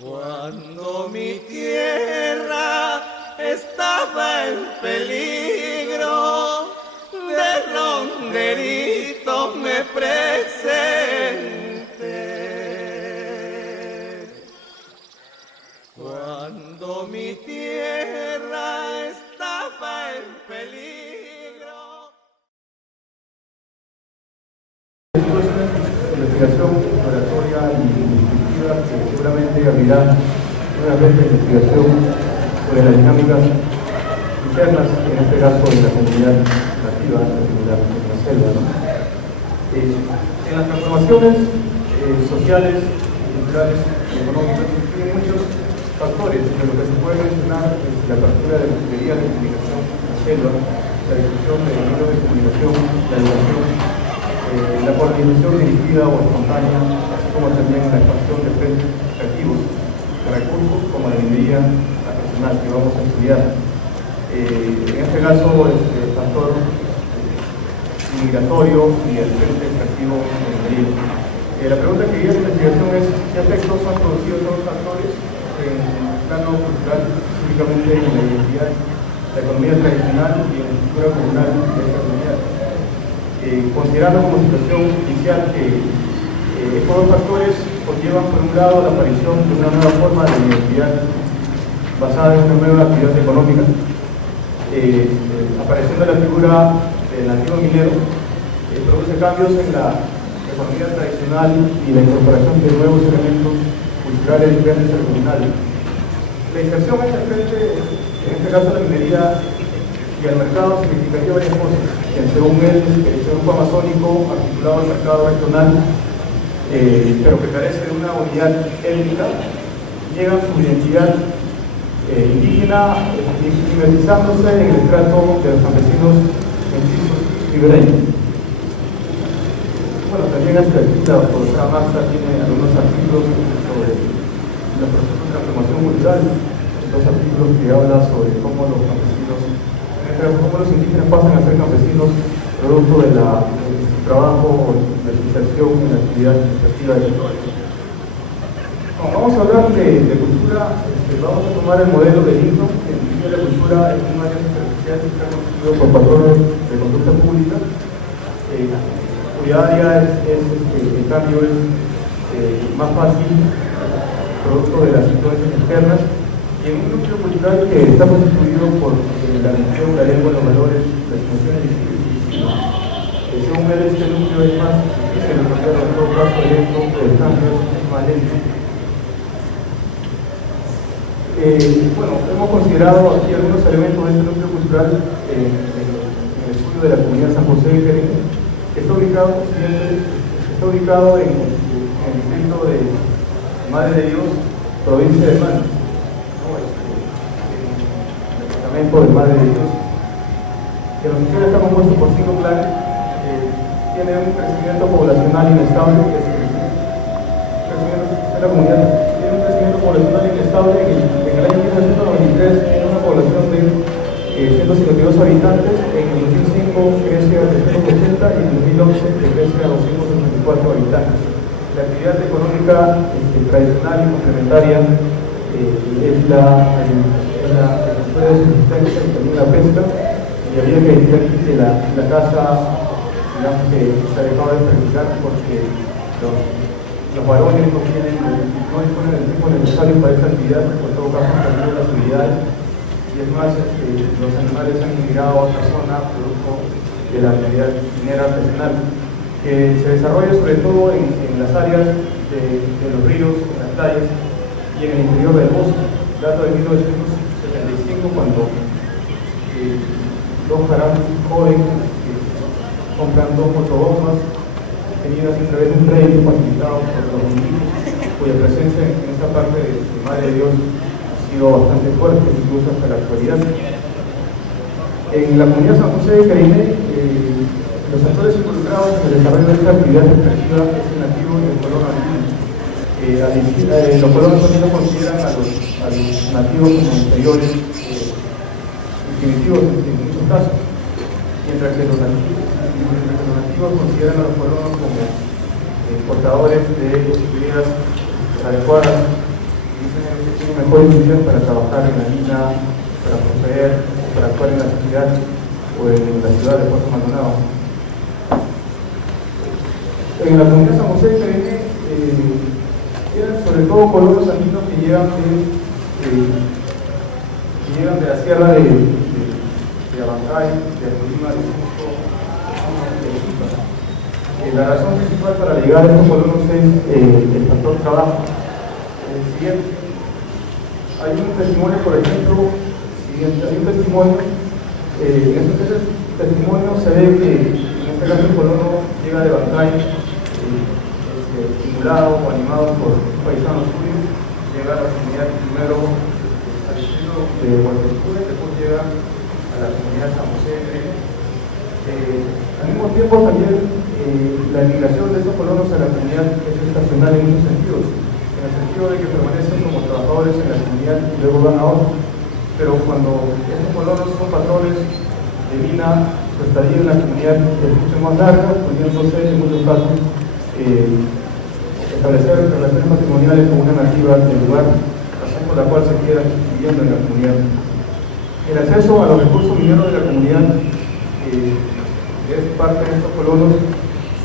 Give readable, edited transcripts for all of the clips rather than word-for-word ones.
Cuando mi tierra estaba en peligro, de ronderito me presenté. Cuando mi tierra estaba en peligro. Investigación exploratoria y descriptiva que seguramente abrirá una vez de investigación sobre las dinámicas internas, en este caso de la comunidad nativa, en la selva, ¿no? En las transformaciones sociales, culturales y económicas tienen muchos factores, de lo que se puede mencionar es la apertura de las vías de comunicación en la selva, la difusión de medios de comunicación, la educación, la coordinación dirigida o espontánea, así como también la expansión de frentes activos de recursos como la minería artesanal que vamos a estudiar. En este caso, el factor migratorio y el frente extractivo de minería. La pregunta que guía la investigación es ¿qué efectos han producido estos factores en el plano cultural, específicamente en la identidad, la economía tradicional y en la estructura comunal de esta comunidad? Considerando como situación inicial que estos dos factores conllevan por un lado la aparición de una nueva forma de identidad basada en una nueva actividad económica, apareciendo la figura del antiguo minero, produce cambios en la economía tradicional y la incorporación de nuevos elementos culturales diferentes al comunal. La inserción en el frente, en este caso la minería y al mercado, significaría varias cosas. Según él, el grupo amazónico articulado al mercado regional, pero que carece de una unidad étnica, llega a su identidad indígena, mimetizándose en el trato de los campesinos mestizos ribereños. Bueno, también hasta aquí la doctora Marta tiene algunos artículos sobre los procesos de transformación cultural, dos artículos que hablan sobre cómo los campesinos, cómo los indígenas pasan a ser campesinos producto de su trabajo, de su inserción en la actividad administrativa del territorio. Bueno, vamos a hablar de cultura, vamos a tomar el modelo del himno, que define la cultura en un área superficial que está constituido por patrones de conducta pública, cuya área en cambio es más fácil, producto de las influencias externas, y en un núcleo cultural que está constituido por la religión, la lengua, los valores, las emociones y según él, este núcleo es más difícil de cambiar, en todo caso el cambio es más lento. Bueno, hemos considerado aquí algunos elementos de este núcleo cultural en el estudio de la comunidad San José de Jerez, que está ubicado en el distrito de Madre de Dios, provincia de Manta, el departamento de Madre de Dios. Que la sociedad está compuesta por 5 clanes, tiene un crecimiento poblacional inestable, la comunidad tiene un crecimiento poblacional inestable. En el año 1993 tiene una población de 152 habitantes, en el 2005 crece a 380 y en el 2011 crece a 264 habitantes. La actividad económica tradicional y complementaria es la agricultura de subsistencia y también la pesca, y había que decir aquí que la caza, digamos, que se ha dejado de practicar porque los varones no disponen del tiempo necesario para esta actividad, por todo caso han perdido las habilidades, y es más, los animales han migrado a otra zona producto de la actividad minera artesanal, que se desarrolla sobre todo en las áreas de los ríos, en las playas y en el interior del bosque. Dato de 1975, cuando dos jarabes jóvenes compran 2 motobombas tenidas a través de un crédito facilitado por los municipios, cuya presencia en esta parte de Madre de Dios ha sido bastante fuerte, incluso hasta la actualidad. En la comunidad San José de Caribe, los actores involucrados en el desarrollo de esta actividad extractiva es el nativo y el colono andino. Los colonos andinos consideran a los nativos como inferiores, primitivos en muchos casos, mientras que los nativos consideran a los colonos como portadores de ideas adecuadas que tienen mejores condiciones para trabajar en la mina, para proceder, para actuar en la sociedad o en la ciudad de Puerto Maldonado. En la comunidad San José de Carene eran sobre todo colonos andinos que llegan de la sierra de Abancay, de Apurímac, de Cusco, de Arequipa. La razón principal para llegar a estos colonos es el factor trabajo. Siguiente. Hay un testimonio, por ejemplo, hay un testimonio, en ese testimonio se ve que en este caso el colono llega de Abancay, estimulado o animado por un paisano suyo, llega a la comunidad primero al distrito de Huartecure, después llega a la comunidad de San José de Carene. Al mismo tiempo también la migración de estos colonos a la comunidad es estacional en muchos sentidos, en el sentido de que permanecen como trabajadores en la comunidad y luego van a otro. Pero cuando estos colonos son patrones de mina, su estadía en la comunidad es mucho más larga, pudiéndose en muchos casos establecer relaciones matrimoniales con una nativa del lugar, razón por la cual se quedan viviendo en la comunidad. El acceso a los recursos mineros de la comunidad, que es parte de estos colonos,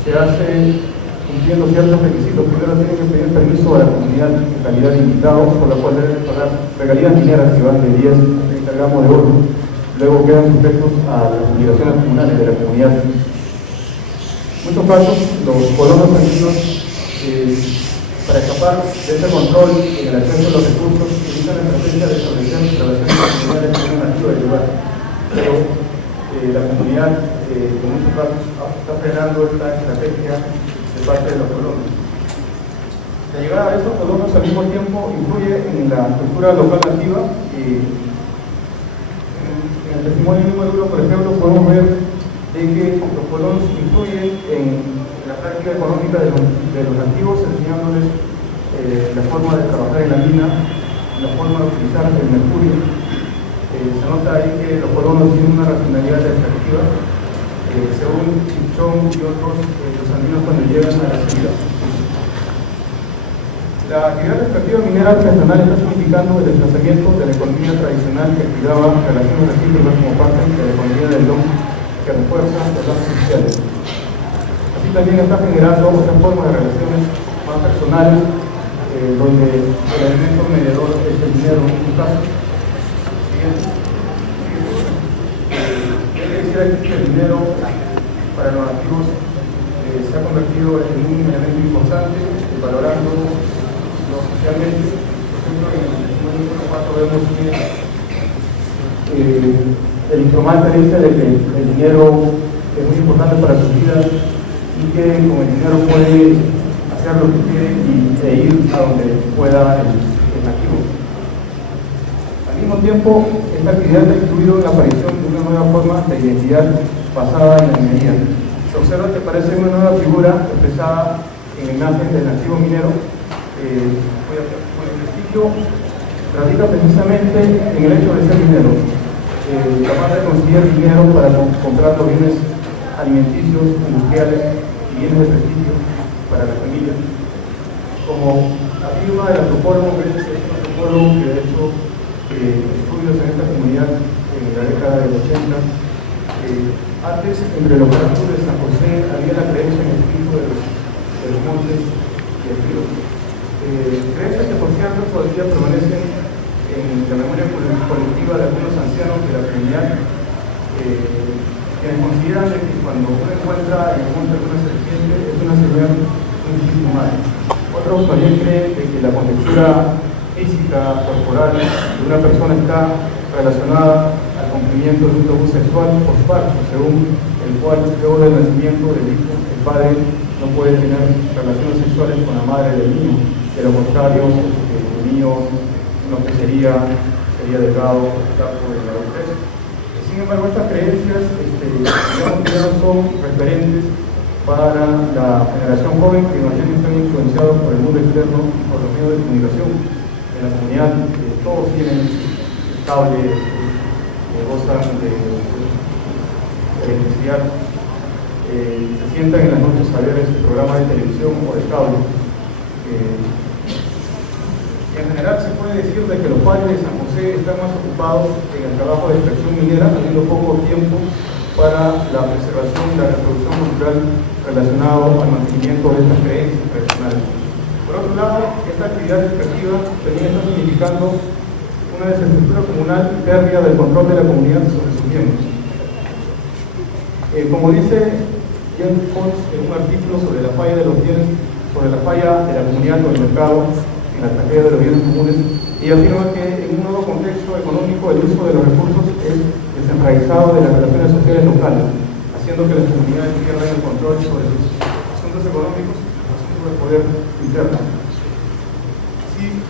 se hace cumpliendo ciertos requisitos. Primero tienen que pedir permiso a la comunidad en calidad de invitados, por la cual deben pagar regalías mineras que van de 10 a 30 gramos de oro. Luego quedan sujetos a las obligaciones comunales de la comunidad. En muchos casos, los colonos andinos, para escapar de este control en el acceso a los recursos, utilizan la estrategia de establecer relaciones comunales con una nativa del lugar. Pero la comunidad, en muchos casos, está frenando esta estrategia de parte de los colonos. La llegada de estos colonos al mismo tiempo influye en la cultura local nativa. En el testimonio número 1, por ejemplo, podemos ver de que los colonos influyen en la práctica económica de los nativos, enseñándoles la forma de trabajar en la mina, la forma de utilizar el mercurio. Se nota ahí que los colonos tienen una racionalidad extractiva, según Chichón y otros, los andinos cuando llegan a la ciudad. La actividad extractiva minera artesanal está significando el desplazamiento de la economía tradicional que cuidaba relaciones recíprocas como parte de la economía del don que refuerza los lazos sociales. Así también está generando otras formas de relaciones más personales, donde el elemento mediador es el dinero en muchos casos. El dinero para los nativos se ha convertido en un elemento importante, valorándolo socialmente. Por ejemplo, en el testimonio número 4 vemos que el informante dice de que el dinero es muy importante para su vida y que con el dinero puede hacer lo que quiere e ir a donde pueda el nativo. Al mismo tiempo, esta actividad ha incluido la aparición de una nueva forma de identidad basada en la minería. Se observa que aparece una nueva figura expresada en la imagen del nativo minero, cuyo prestigio radica precisamente en el hecho de ser minero, capaz de conseguir dinero para comprar los bienes alimenticios, industriales y bienes de prestigio para la familia. Como afirma el antropólogo, que es un antropólogo que ha hecho estudios en esta comunidad en la década del 80, antes entre los caracteres de San José había la creencia en el espíritu de los montes y el río. Creencias que por cierto todavía permanecen en la memoria colectiva de algunos ancianos de la comunidad, quienes consideran que cuando uno encuentra en el monte alguna serpiente es una señal de un espíritu mal. Otros también creen que la contextura física, corporal de una persona está relacionada al cumplimiento de un tabú sexual postparto, según el cual luego del nacimiento del hijo, el padre no puede tener relaciones sexuales con la madre del niño, de lo contrario, el niño no sería delgado por el caso de la adultez. Sin embargo, estas creencias digamos que ya no son referentes para la generación joven, que mayormente están influenciados por el mundo externo y por los medios de comunicación. En la comunidad todos tienen cable, gozan de electricidad, se sientan en las noches a ver programas de televisión o de cable. En general se puede decir de que los padres de San José están más ocupados en el trabajo de extracción minera, teniendo poco tiempo para la preservación y la reproducción cultural relacionado al mantenimiento de estas creencias tradicionales. Por otro lado, esta actividad extractiva también está significando una desestructura comunal y pérdida del control de la comunidad sobre sus miembros. Como dice James Pons en un artículo sobre la falla de los bienes, sobre la falla de la comunidad con el mercado en la tragedia de los bienes comunes, y afirma que en un nuevo contexto económico el uso de los recursos es desenraizado de las relaciones sociales locales, haciendo que las comunidades pierdan el control sobre sus asuntos económicos, asuntos de poder interno. Sí,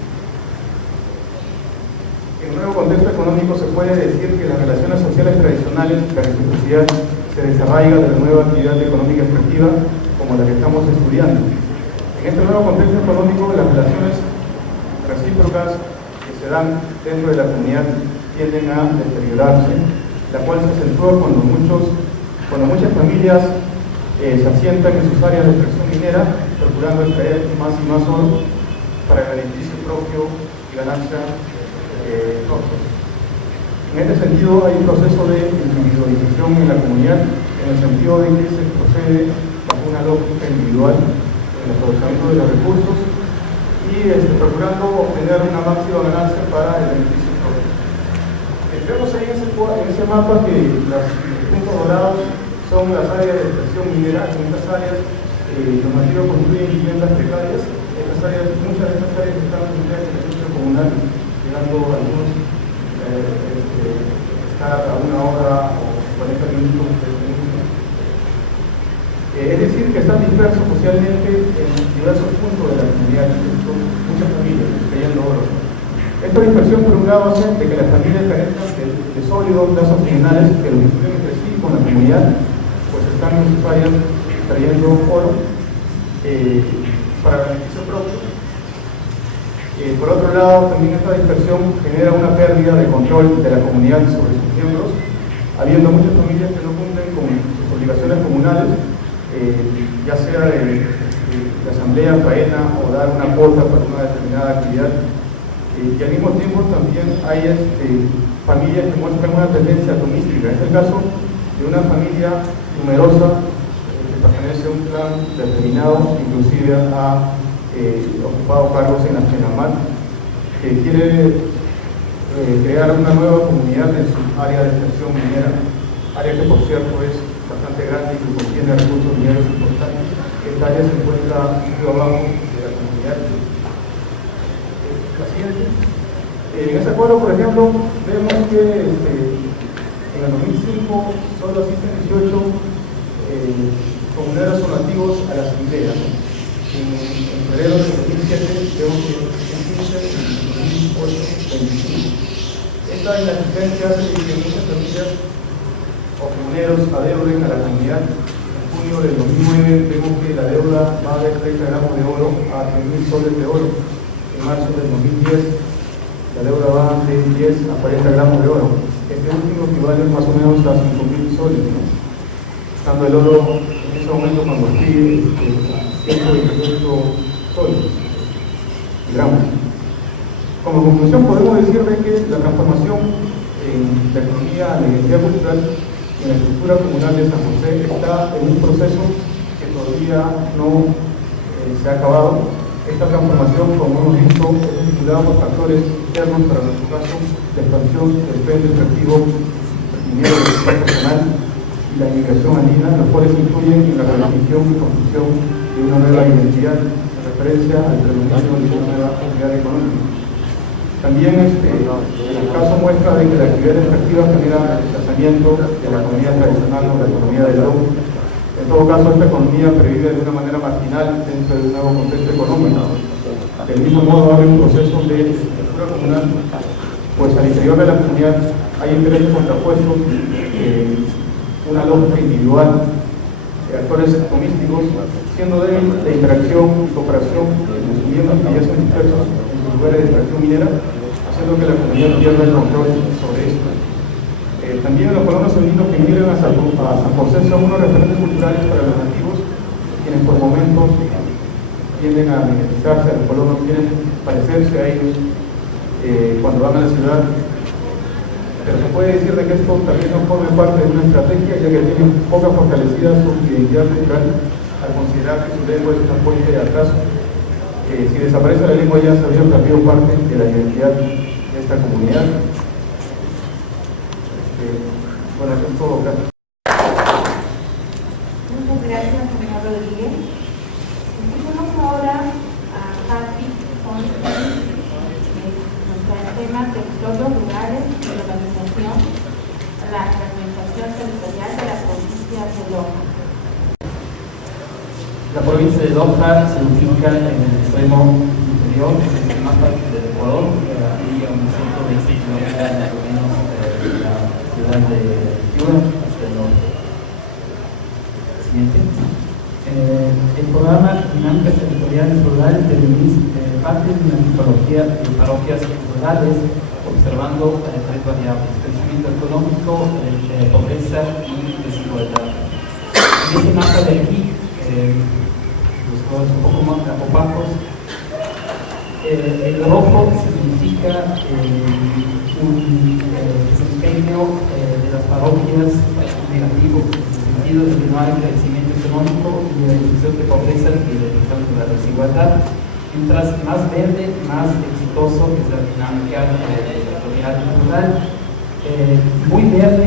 en un nuevo contexto económico se puede decir que las relaciones sociales tradicionales, la reciprocidad, se desarraiga de la nueva actividad económica extractiva como la que estamos estudiando. En este nuevo contexto económico, las relaciones recíprocas que se dan dentro de la comunidad tienden a deteriorarse, la cual se acentúa cuando muchas familias se asientan en sus áreas de extracción minera, procurando extraer más y más oro para el beneficio propio y ganancia propia. En este sentido, hay un proceso de individualización en la comunidad, en el sentido de que se procede bajo una lógica individual en el aprovechamiento de los recursos y procurando obtener una máxima ganancia para el beneficio propio. Vemos ahí en ese mapa que los puntos dorados son las áreas de extracción minera. En estas áreas los nativos construyen viviendas precarias. Muchas de estas áreas están unidas en el centro comunal, llegando a algunos estar a una hora o 40 minutos de minutos. Es decir, que están dispersos socialmente en diversos puntos de la comunidad, muchas familias extrayendo oro. Esta dispersión, por un lado, hace de que las familias carezcan de sólidos lazos criminales que los vinculen entre sí con la comunidad, pues están en sus áreas extrayendo oro para beneficio propio. Por otro lado, también esta dispersión genera una pérdida de control de la comunidad sobre sus miembros, habiendo muchas familias que no cumplen con sus obligaciones comunales, ya sea de asamblea, faena o dar una cuota para una determinada actividad. Y al mismo tiempo también hay familias que muestran una tendencia atomística. Es el caso de una familia numerosa que pertenece a un clan determinado, inclusive ha ocupado cargos en la FENAMAT, que quiere crear una nueva comunidad en su área de extracción minera, área que por cierto es bastante grande y que contiene recursos mineros importantes. Esta área se encuentra muy abajo de la comunidad. La siguiente. En ese acuerdo, por ejemplo, vemos que en el 2005 solo asisten 18 comuneros o nativos a la asamblea. En febrero del 2007 vemos que en 15 y en 2008, 25. Esta inasistencia hace que muchas familias o comuneros adeuden a la comunidad. En junio del 2009 vemos que la deuda va de 30 gramos de oro a 3.000 soles de oro. En marzo del 2010 la deuda va de 10 a 40 gramos de oro. Este último equivale más o menos a 5.000 soles, ¿no? Estando el oro en ese momento cuando sigue 128 soles gramos. Como conclusión podemos decir de que la transformación en la economía, la identidad cultural y en la estructura comunal de San José está en un proceso que todavía no se ha acabado. Esta transformación, como hemos visto, es vinculada por factores externos, para nuestro caso, la expansión del tren extractivo minero del sector personal y la inmigración andina, los cuales influyen en la redefinición y construcción de una nueva identidad en referencia al predominio de una nueva actividad económica. También el caso muestra de que la actividad extractiva genera el desplazamiento de la economía tradicional o la economía del oro. En todo caso, esta economía previve de una manera marginal dentro de un nuevo contexto económico. Del mismo modo, hay un proceso de estructura comunal, pues al interior de la comunidad hay intereses contrapuestos, una lógica individual, actores atomísticos, siendo débil la interacción y cooperación entre sus miembros que ya son dispersos en sus lugares de extracción minera, haciendo que la comunidad pierda el control sobre esto. También los colonos andinos que migran a San José son unos referentes culturales para los nativos, quienes por momentos tienden a mimetizarse a los colonos, quieren parecerse a ellos, cuando van a la ciudad. Pero se puede decir de que esto también no forma parte de una estrategia, ya que tiene poca fortalecida su identidad cultural al considerar que su lengua es una fuente de atraso. Si desaparece la lengua ya se habría perdido parte de la identidad de esta comunidad. Bueno, eso es todo. Gracias. Muchas gracias, señor Rodríguez. Escuchemos ahora a Katy Ponce, nuestra tema territorios rurales de la organización, la fragmentación territorial de la provincia de Loja. La provincia de Loja se ubica en el extremo interior del mapa del Ecuador, y a unos 120 kilómetros más o menos de la ciudad de Piura hacia el norte. Siguiente. El programa Dinámicas Territoriales Rurales de Luis parte de una tipología de parroquias rurales, observando tres variables: crecimiento económico, pobreza y desigualdad. En este mapa de aquí, los colores un poco más opacos, el rojo significa un desempeño de las parroquias negativo, en el sentido de que no hay crecimiento económico y reducción de pobreza y reducción de la desigualdad. Mientras más verde, más exitoso es la dinámica territorial rural. Muy verde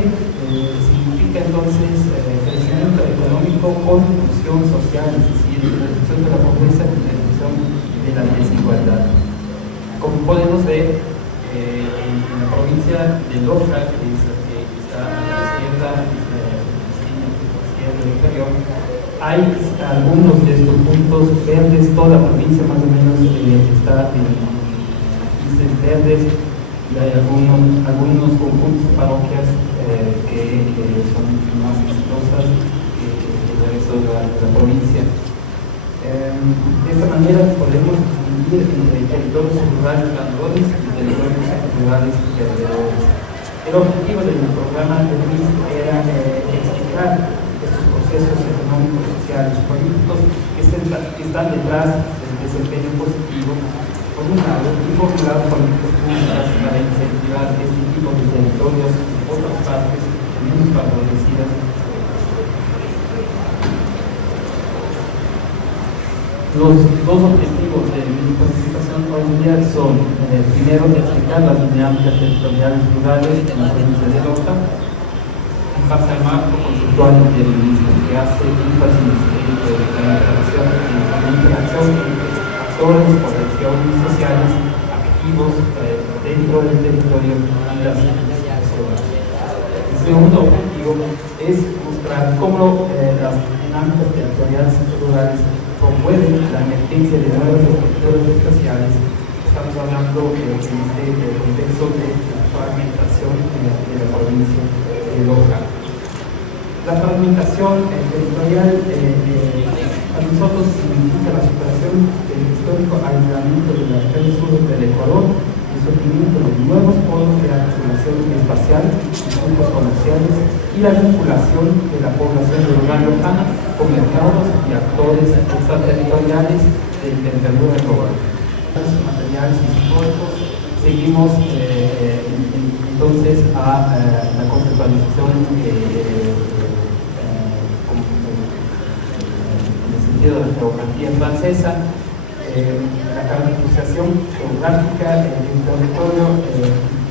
significa entonces crecimiento económico con inclusión social, es decir, reducción de la pobreza y reducción de la desigualdad. Como podemos ver, en la provincia de Loja, que está a la izquierda del inferior, hay algunos de estos puntos verdes. Toda la provincia más o menos está en matices verdes, y hay algunos conjuntos de parroquias que son más exitosas que el resto de la provincia. De esta manera podemos distinguir entre territorios rurales ganadores y territorios rurales perdedores. El objetivo del programa de Luis era explicar estos procesos económicos, sociales y políticos que están detrás del desempeño positivo, por un lado, y formular políticas públicas para incentivar este tipo de territorios en otras partes menos favorecidas. Los dos objetivos de mi participación hoy en día son, primero, explicar las dinámicas territoriales rurales en la provincia de Loja, en base al marco conceptual del mismo, que hace énfasis en la interacción entre actores, organizaciones sociales, activos dentro del territorio y las personas. El segundo objetivo es mostrar cómo las dinámicas territoriales rurales promueven la emergencia de nuevas estructuras espaciales. Estamos hablando en este contexto de la fragmentación de la provincia de Loja. La fragmentación territorial para nosotros significa la superación del histórico aislamiento de la región sur del Ecuador, el surgimiento de nuevos polos de articulación espacial y grupos comerciales, y la vinculación de la población rural lojana con mercados y actores extraterritoriales del envergadura global. Materiales y simbólicos. Seguimos entonces a la conceptualización en el sentido de la geografía francesa, la caracterización geográfica del territorio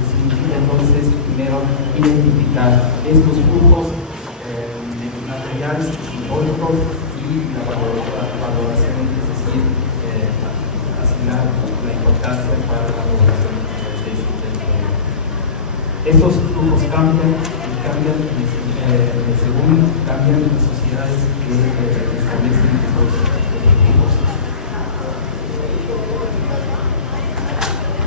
significa entonces primero identificar estos grupos materiales y simbólicos y la valoración, es decir, asignar la importancia para la población de este territorio. Estos grupos cambian según cambian las sociedades que establecen estos grupos.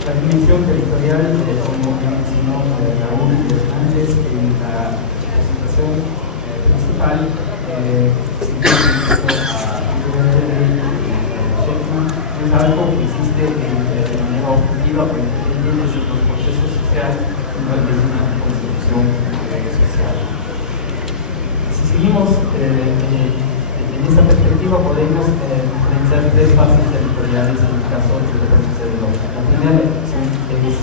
La dimensión territorial, como mencionó Raúl antes en la presentación principal, es algo que existe de manera objetiva, pero independiente de los procesos sociales, no es una construcción social. Si seguimos en esta perspectiva, podemos diferenciar tres fases territoriales en el caso de la provincia de Loja. La primera es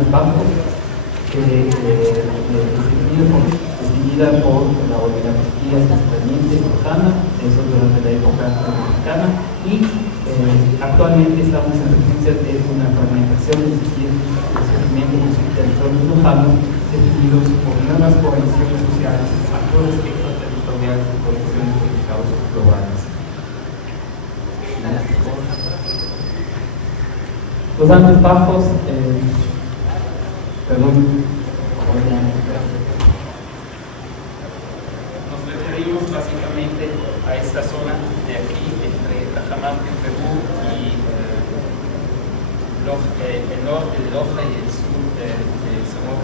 Altos Bajos, definida por la oligarquía terrateniente mexicana, eso durante la época mexicana, y actualmente estamos en presencia de una fragmentación, es decir, el surgimiento de los territorios lojanos definidos por nuevas coaliciones sociales, actores extraterritoriales y coaliciones de mercados globales. Los Altos Bajos, nos referimos básicamente a esta zona de aquí, entre Cajamarca, Perú, y el norte de Loja y el sur de Zamora.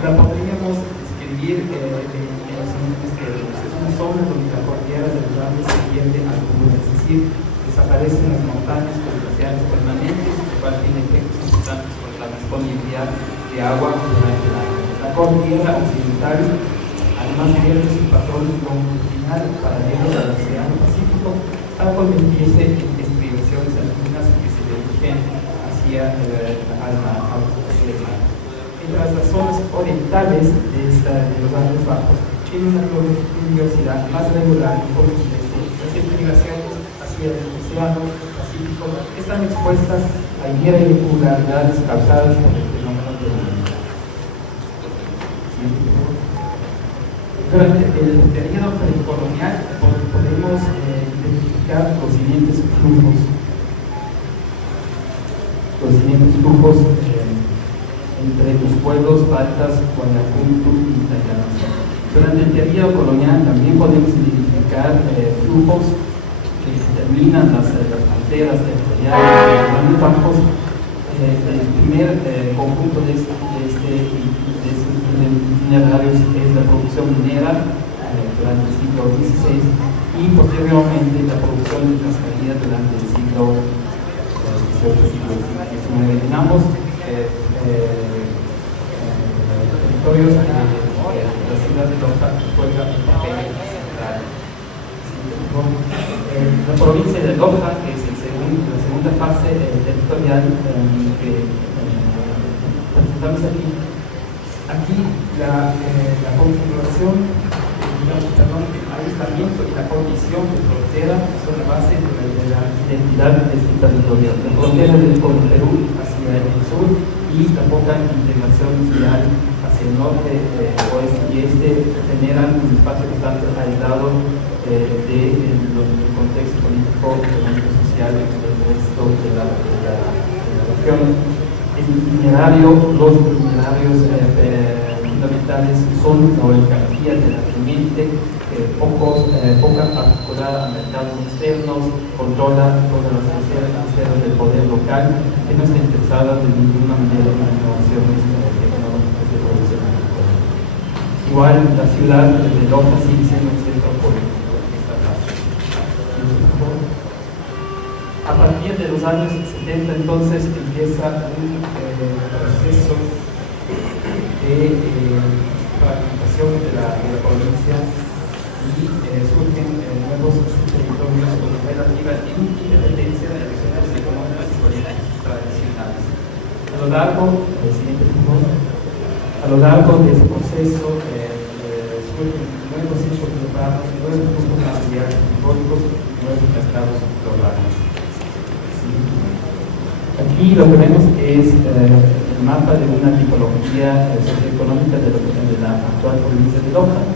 La podríamos describir en los siguientes términos. Es una zona donde la cordillera de los Andes se pierde al sur, es decir, desaparecen las montañas con glaciares permanentes, lo cual tiene efectos importantes sobre la disponibilidad de agua durante el año. La cordillera occidental, además pierde su patrón longitudinal paralelo al Océano Pacífico, al convertirse en estribaciones alpinas que se dirigen hacia el mar. Mientras las zonas orientales de los Altos Bajos tienen una pluviosidad más regular y por las estribaciones hacia el Océano Pacífico están expuestas a irregularidades causadas por el fenómeno del viento. Durante el periodo precolonial podemos identificar los siguientes flujos entre los pueblos Baltas, Guanajuato y Tayana. Durante el periodo colonial también podemos identificar flujos que determinan las fronteras territoriales de los Altos Bajos. El primer conjunto de estos itinerarios es la producción minera durante el siglo XVI y posteriormente la producción de cascaría durante el siglo XVIII y XIX. En ambos territorios de la ciudad de Loja juega un papel central. La provincia de Loja, que es la segunda fase territorial que presentamos aquí la configuración, el aislamiento y la condición de frontera son la base de la identidad de este territorio. La frontera con Perú hacia el sur y la poca integración social hacia el norte, oeste y este generan un espacio bastante aislado del contexto político, económico, social del resto de la región. Los itinerarios fundamentales son la oligarquía terrateniente, poca articulada a mercados externos, controla todas las esferas del poder local, que no está interesada de ninguna manera en las innovaciones tecnológicas de producción agrícola. Igual, la ciudad de Loja sigue siendo un centro político en esta fase. A partir de los años 70, entonces, empieza un proceso de fragmentación de la provincia y surgen nuevos subterritorios con relativa independencia de las zonas económicas y políticas tradicionales. A lo largo de ese proceso surgen nuevos hechos urbanos, nuevos puntos familiares históricos y nuevos mercados globales. Aquí lo que vemos es el mapa de una tipología socioeconómica de la actual provincia de Loja.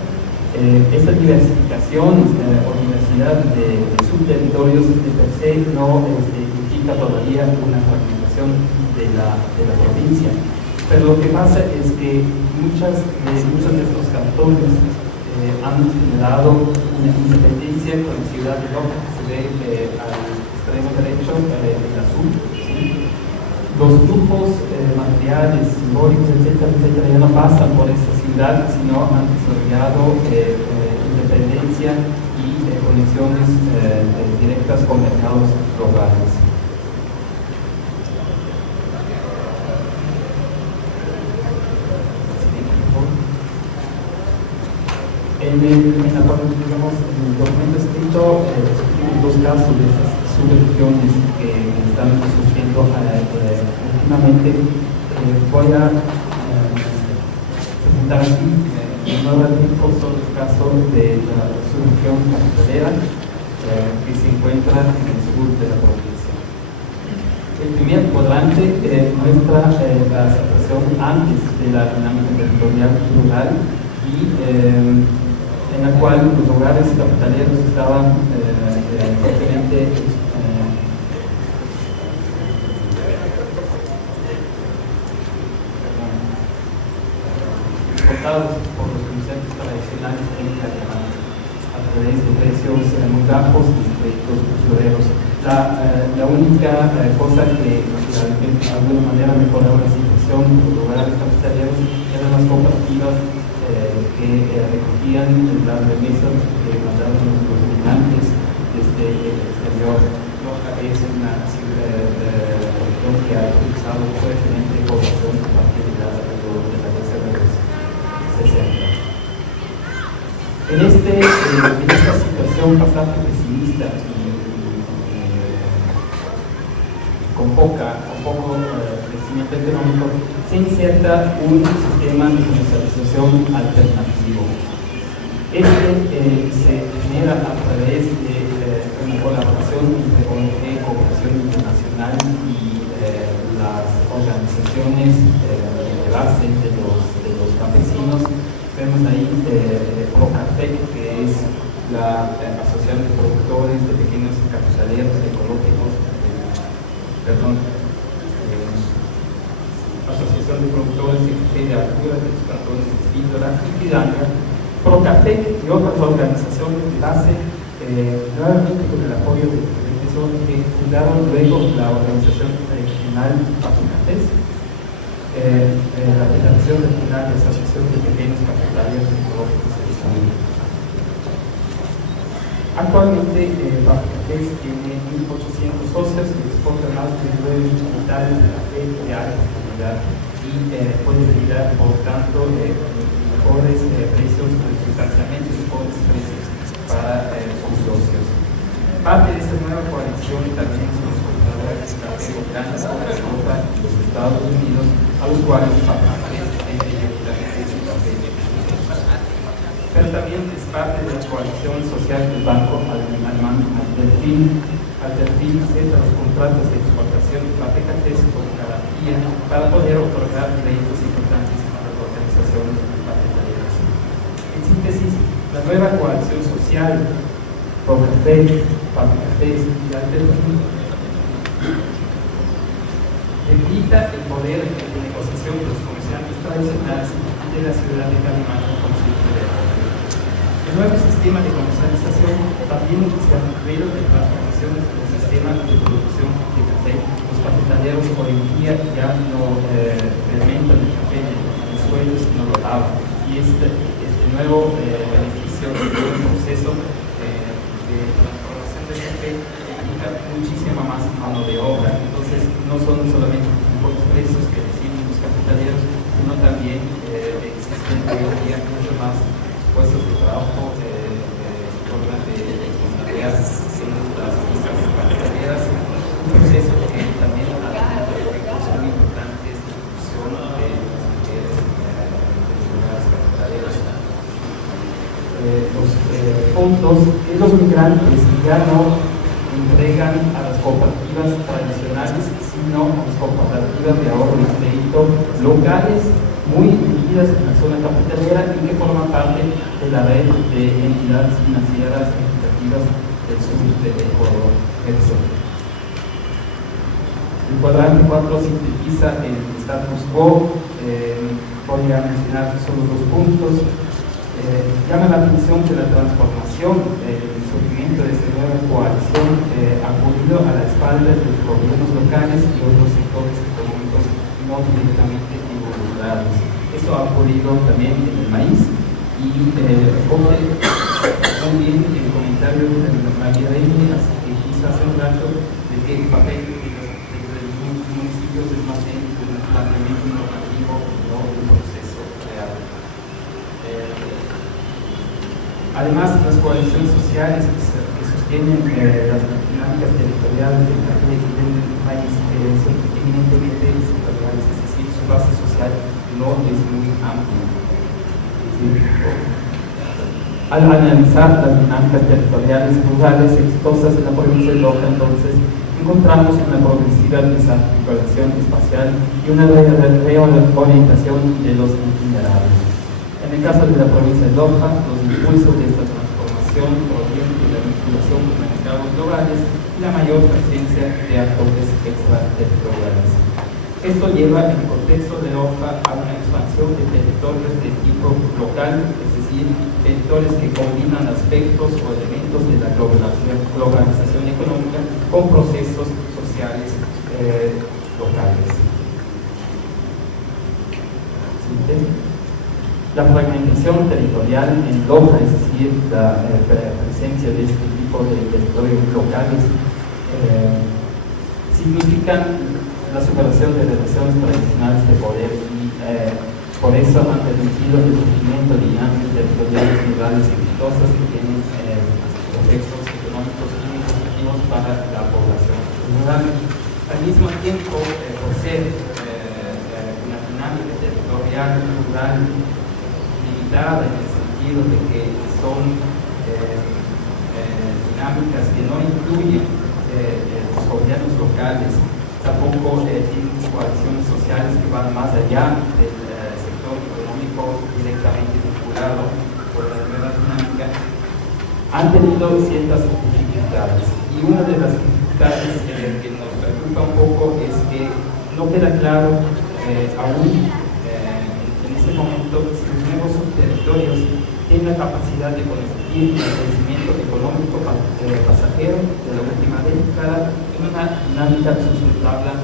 Esta diversificación o diversidad de subterritorios de per se no implica todavía una fragmentación de la provincia. Pero lo que pasa es que muchos de estos cantones han generado una independencia con la ciudad de Loja, que se ve al extremo derecho en azul. Los grupos materiales, simbólicos, etcétera, ya no pasan por esta ciudad, sino han desarrollado independencia y conexiones directas con mercados globales. digamos, en el documento escrito discutimos dos casos de esas subregiones que están surgiendo últimamente. Voy a presentar aquí en nuevo artículo sobre el caso de la subregión capitalera que se encuentra en el sur de la provincia. El primer cuadrante muestra la situación antes de la dinámica territorial rural y en la cual los hogares capitaleros estaban fuertemente explotados por los comerciantes tradicionales en Alemania a través de precios muy bajos y créditos usureros. La única cosa que de alguna manera mejoraba la situación de los hogares capitaleros eran las cooperativas que recogían las remesas que mandaban los migrantes desde el exterior. Loja es una región que ha utilizado fuertemente población a partir de la década de los 60. En esta situación bastante pesimista y con poco crecimiento económico, se inserta un sistema de comercialización alternativo. Se genera a través de una colaboración entre ONG, Cooperación Internacional y las organizaciones de base de los campesinos. Vemos ahí Procafec, que es la Asociación de Productores de Pequeños Capitaleros Ecológicos, Asociación de Productores de Altura de los Cantones de Espíndola y Pidanga, Procafec y otras organizaciones de base, nuevamente con el apoyo de diferentes ONG, fundaron luego la organización regional Papucatés, la Federación Regional de Asociación de Pequeños Capitaleros Ecológicos de España. Actualmente, Papucatés tiene 1.800 socios que exportan más de 9 unidades de café de alta calidad y puede brindar, por tanto, mejores precios, sustancialmente mejores precios para sus socios. Parte de esta nueva coalición también son los compradores de café locales de Europa y los Estados Unidos, a los cuales Papucatés vende directamente su café. Pero también es parte de la coalición social del banco alemán Delfin. Delfin acepta los contratos de exportación de Papucatés como garantía para poder otorgar créditos importantes a las organizaciones capitaleras. En síntesis, la nueva coalición social Procafec, Papucatés y Delfin debilita el poder de negociación de los comerciantes tradicionales de la ciudad de Calimán con su federal. El nuevo sistema de comercialización también se ha incluido en transformaciones del sistema de producción de café. Los cafetaleros hoy en día ya no fermentan el café en el suelo, sino lo lavan. Y este nuevo beneficio de todo el proceso de transformación del café implica muchísima más mano de obra. Entonces, no son solamente los precios que reciben los cafetaleros, sino también existen hoy en día mucho más puestos de trabajo formas de tareas en las mismas cafetaleras, un proceso que también ha tenido efectos muy importantes de discusión de las mujeres de las cafetaleras. Los fondos de los migrantes ya no entregan a las cooperativas tradicionales, sino a las cooperativas de ahorro y crédito locales muy dirigidas en la zona capitalera y que forman parte de la red de entidades financieras equitativas del sur del Ecuador. El cuadrante 4 sintetiza el status quo. Voy a mencionar solo 2 puntos. Llama la atención que la transformación, el surgimiento de esta nueva coalición ha ocurrido a la espalda de los gobiernos locales y otros sectores económicos no directamente involucrados. Esto ha ocurrido también en el maíz y recoge también el comentario de María Demi, que hizo hace un rato, de que el papel de los municipios es más bien un planteamiento normativo, no un proceso real. Además, las coaliciones sociales que sostienen las dinámicas territoriales del país son eminentemente sectoriales, es decir, su base social no es muy amplia. Al analizar las dinámicas territoriales rurales exitosas en la provincia de Loja, entonces, encontramos una progresiva desarticulación espacial y una reorientación de los itineraриos. En el caso de la provincia de Loja, los impulsos de esta transformación provienen de la vinculación con mercados globales y la mayor presencia de actores extraterritoriales. Esto lleva en el contexto de Loja a una expansión de territorios de tipo local, es decir, territorios que combinan aspectos o elementos de la globalización económica con procesos sociales locales. La fragmentación territorial en Loja, es decir, la presencia de este tipo de territorios locales, significan la superación de relaciones tradicionales de poder y por eso han permitido el surgimiento de dinámicas territoriales rurales exitosas que tienen efectos económicos y positivos para la población rural. Al mismo tiempo, por ser una dinámica territorial rural limitada en el sentido de que son dinámicas que no incluyen los gobiernos locales, tampoco tienen coaliciones sociales que van más allá del sector económico directamente vinculado por la nueva dinámica, han tenido ciertas dificultades. Y una de las dificultades que nos preocupa un poco es que no queda claro aún en este momento si los nuevos subterritorios tienen la capacidad de convertir el crecimiento económico pasajero de la última década en una dinámica sustentable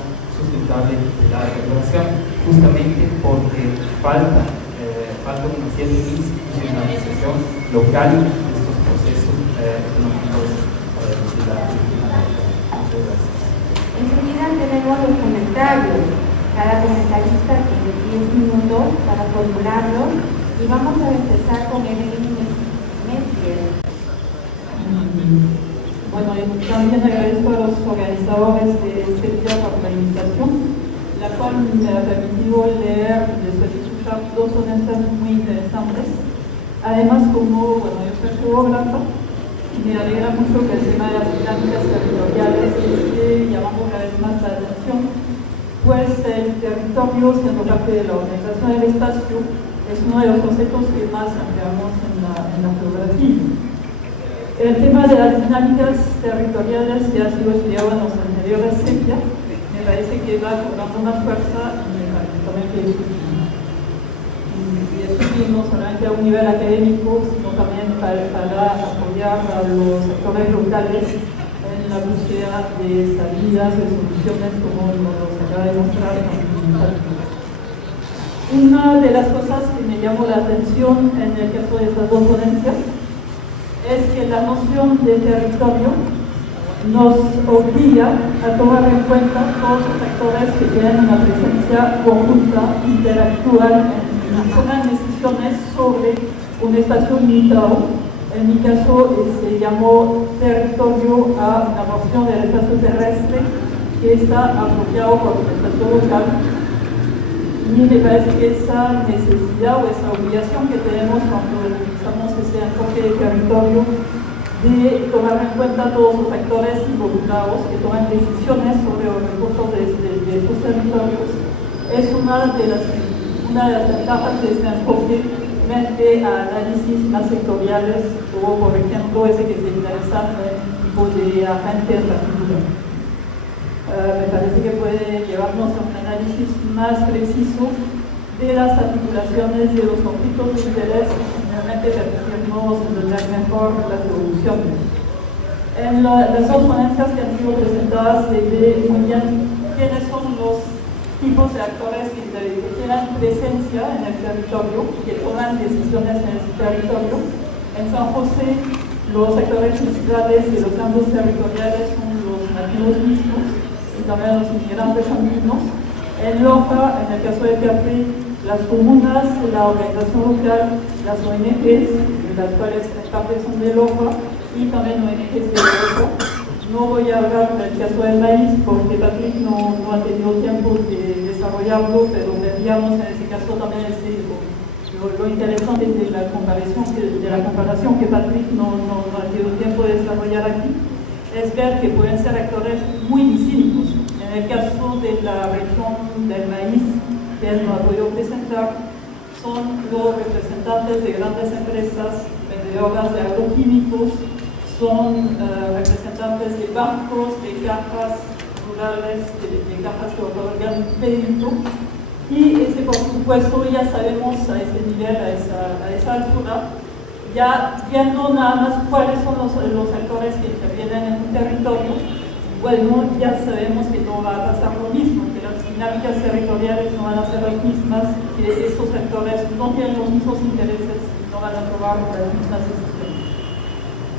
de la regulación, justamente porque falta una cierta institucionalización local de estos procesos económicos de la última década. Muchas gracias. Enseguida tenemos los comentarios. Cada comentarista tiene 10 minutos para formularlos y vamos a empezar con Evelyn Messier. Bueno, yo también agradezco a los organizadores de este día por la invitación, la cual me ha permitido leer y después escuchar dos ponencias muy interesantes. Además, como yo soy geógrafa, me alegra mucho que el tema de las dinámicas territoriales esté llamando cada vez más la atención, pues el territorio, siendo parte de la organización del espacio, es uno de los conceptos que más empleamos en la geografía. El tema de las dinámicas territoriales que ha sido estudiado en los anteriores CEPIA, me parece que va cobrando una fuerza en el también que discutimos. Y discutimos solamente a un nivel académico, sino también para apoyar a los sectores locales en la búsqueda de salidas, de soluciones, como nos acaba de mostrar. Una de las cosas que me llamó la atención en el caso de estas dos ponencias es que la noción de territorio nos obliga a tomar en cuenta todos los actores que tienen una presencia conjunta, interactúan y toman decisiones sobre un espacio limitado. En mi caso se llamó territorio a una porción del espacio terrestre que está apropiado por el espacio local. Y me parece que esa necesidad o esa obligación que tenemos cuando utilizamos ese enfoque de territorio de tomar en cuenta todos los actores involucrados que toman decisiones sobre los recursos de estos territorios es una de las ventajas de este enfoque frente a análisis más sectoriales, como por ejemplo ese que se interesa en el tipo de agentes de la cultura. Me parece que puede llevarnos a un análisis más preciso de las articulaciones de los conflictos de interés y finalmente permitirnos entender mejor las evoluciones. En las dos ponencias que han sido presentadas se ve muy bien quiénes son los tipos de actores que tienen presencia en el territorio y que toman decisiones en ese territorio. En San José, los actores principales de los campos territoriales son los nativos mismos y también los inmigrantes andinos. En Loja, en el caso de Capri, las comunas, la organización local, las ONGs, las cuales partes son de Loja y también ONGs de Loja. No voy a hablar del caso del maíz porque Patrick no ha tenido tiempo de desarrollarlo, pero veríamos en ese caso también lo interesante de la comparación que Patrick no ha tenido tiempo de desarrollar aquí, es ver que pueden ser actores muy distintos. En el caso de la región del maíz, que él no ha podido presentar, son los representantes de grandes empresas vendedoras de agroquímicos, son representantes de bancos, de cajas rurales, de cajas que otorgan crédito. Y ese, por supuesto, ya sabemos a ese nivel, a esa altura, ya viendo nada más cuáles son los actores que intervienen en un territorio, bueno, ya sabemos que no va a pasar lo mismo, que las dinámicas territoriales no van a ser las mismas, que estos actores no tienen los mismos intereses y no van a tomar las mismas decisiones.